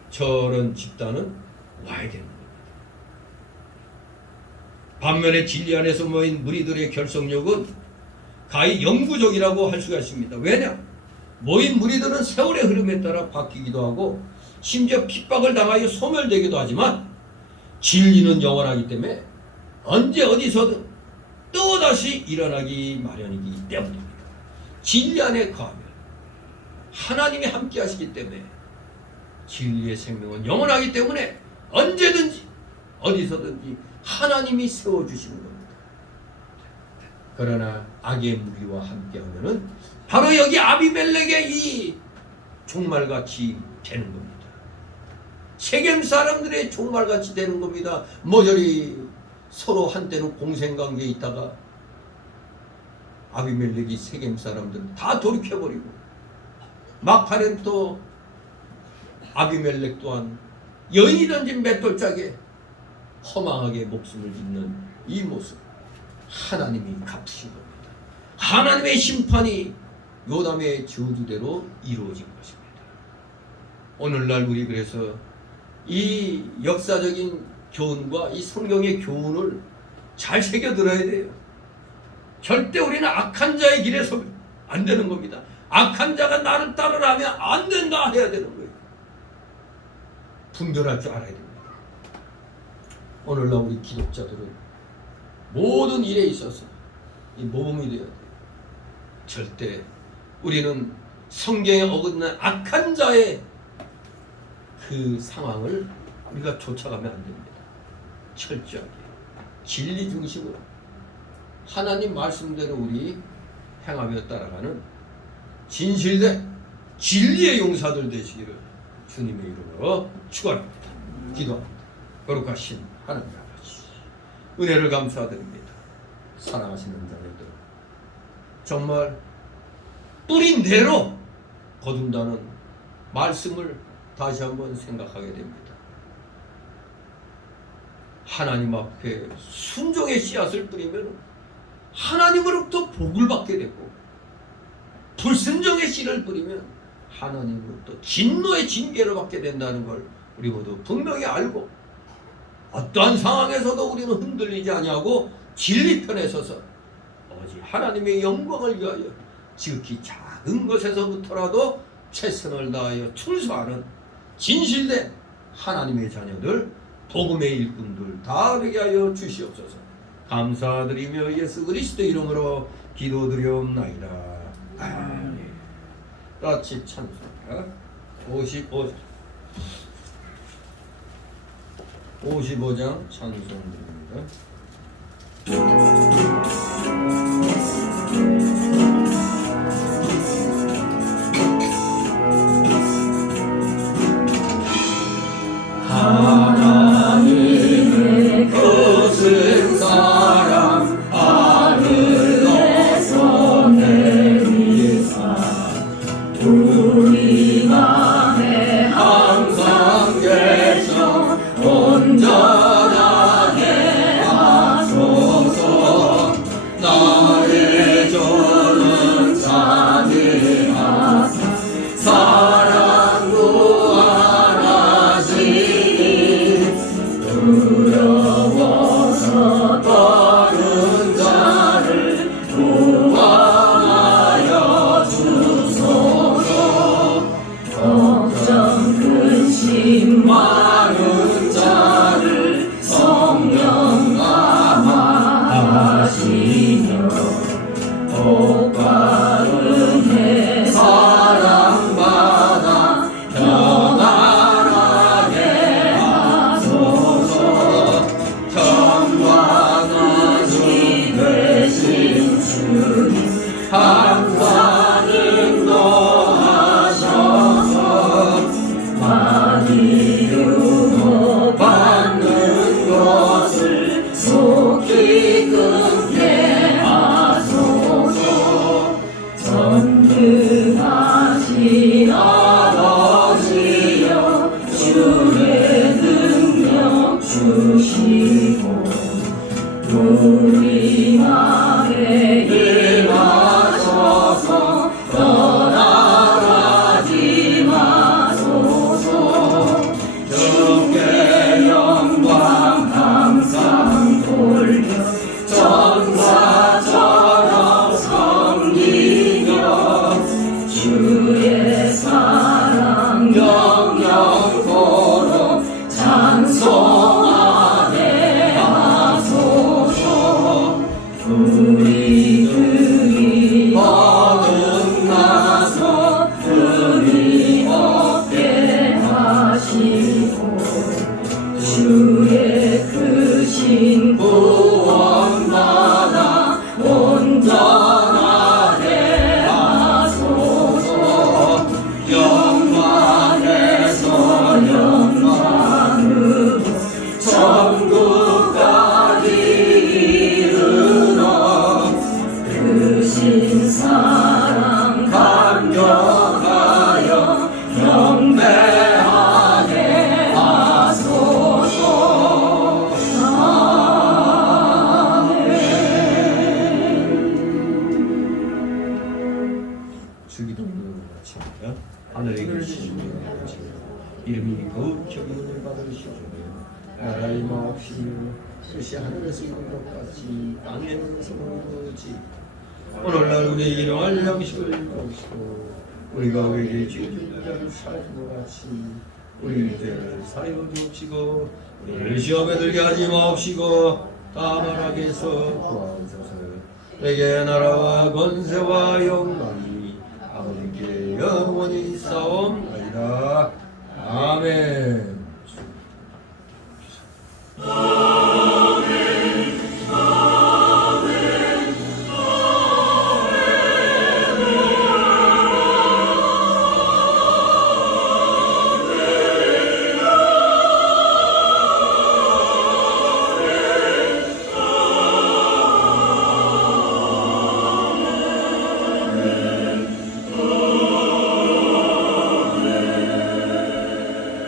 저런 집단은 와야 되는 겁니다. 반면에 진리 안에서 모인 무리들의 결속력은 가히 영구적이라고 할 수가 있습니다. 왜냐? 모인 무리들은 세월의 흐름에 따라 바뀌기도 하고 심지어 핍박을 당하여 소멸되기도 하지만 진리는 영원하기 때문에 언제 어디서든 또다시 일어나기 마련이기 때문입니다. 진리 안에 거하면 하나님이 함께 하시기 때문에 진리의 생명은 영원하기 때문에 언제든지 어디서든지 하나님이 세워주시는 겁니다. 그러나 악의 무리와 함께하면은 바로 여기 아비멜렉의 이 종말같이 되는 겁니다. 세겜 사람들의 종말같이 되는 겁니다. 모조리 서로 한때는 공생관계에 있다가 아비멜렉이 세겜 사람들을 다 돌이켜버리고 막판엔 또 아비멜렉 또한 여인이 던진 맷돌짝에 허망하게 목숨을 잇는 이 모습 하나님이 갚으신 겁니다. 하나님의 심판이 요담의 저주대로 이루어진 것입니다. 오늘날 우리 그래서 이 역사적인 교훈과 이 성경의 교훈을 잘 새겨들어야 돼요. 절대 우리는 악한 자의 길에 서면 안 되는 겁니다. 악한 자가 나를 따르라면 안 된다 해야 되는 거예요. 분별할 줄 알아야 됩니다. 오늘날 우리 기독자들은 모든 일에 있어서 이 모범이 되어야 돼요. 절대 우리는 성경에 어긋난 악한 자의 그 상황을 우리가 쫓아가면 안 됩니다. 철저하게 진리 중심으로 하나님 말씀대로 우리 행하며 따라가는 진실된 진리의 용사들 되시기를 주님의 이름으로 축원합니다. 기도합니다. 거룩하신 하나님 아버지 은혜를 감사드립니다. 사랑하시는 자녀들 정말 뿌린대로 거둔다는 말씀을 다시 한번 생각하게 됩니다. 하나님 앞에 순종의 씨앗을 뿌리면 하나님으로부터 복을 받게 되고 불순종의 씨를 뿌리면 하나님으로부터 진노의 징계를 받게 된다는 걸 우리 모두 분명히 알고 어떠한 상황에서도 우리는 흔들리지 아니하고 진리 편에 서서 오직 하나님의 영광을 위하여 지극히 작은 것에서부터라도 최선을 다하여 충성하는 진실된 하나님의 자녀들 복음의 일꾼들 다 되게 하여 주시옵소서. 감사드리며 예수 그리스도 이름으로 기도드리옵나이다. 아멘. 같이 찬송가 55장 찬송드립니다. 하나님의 거센 사랑 하늘에서 내리사 우리 맘에 항상 계셔 온전하게 하늘에 계신 아버지 이름이 거룩히 여김을 받으시고 나라의 마옵시며 뜻이 하늘에서 이룬 것 같이 땅에서 이루어지 오늘날 우리의 일용할 양식을 주옵시고 우리가 우리에게 죄진 자를 사하신 것 같이 우리 죄를 사하여 주옵시고 우리를 시험에 들게 하지 마옵시고 다만 악에서 구하옵소서. 내게 나라와 권세와 영광이 아버지께 영원히 싸움나이다. 아멘.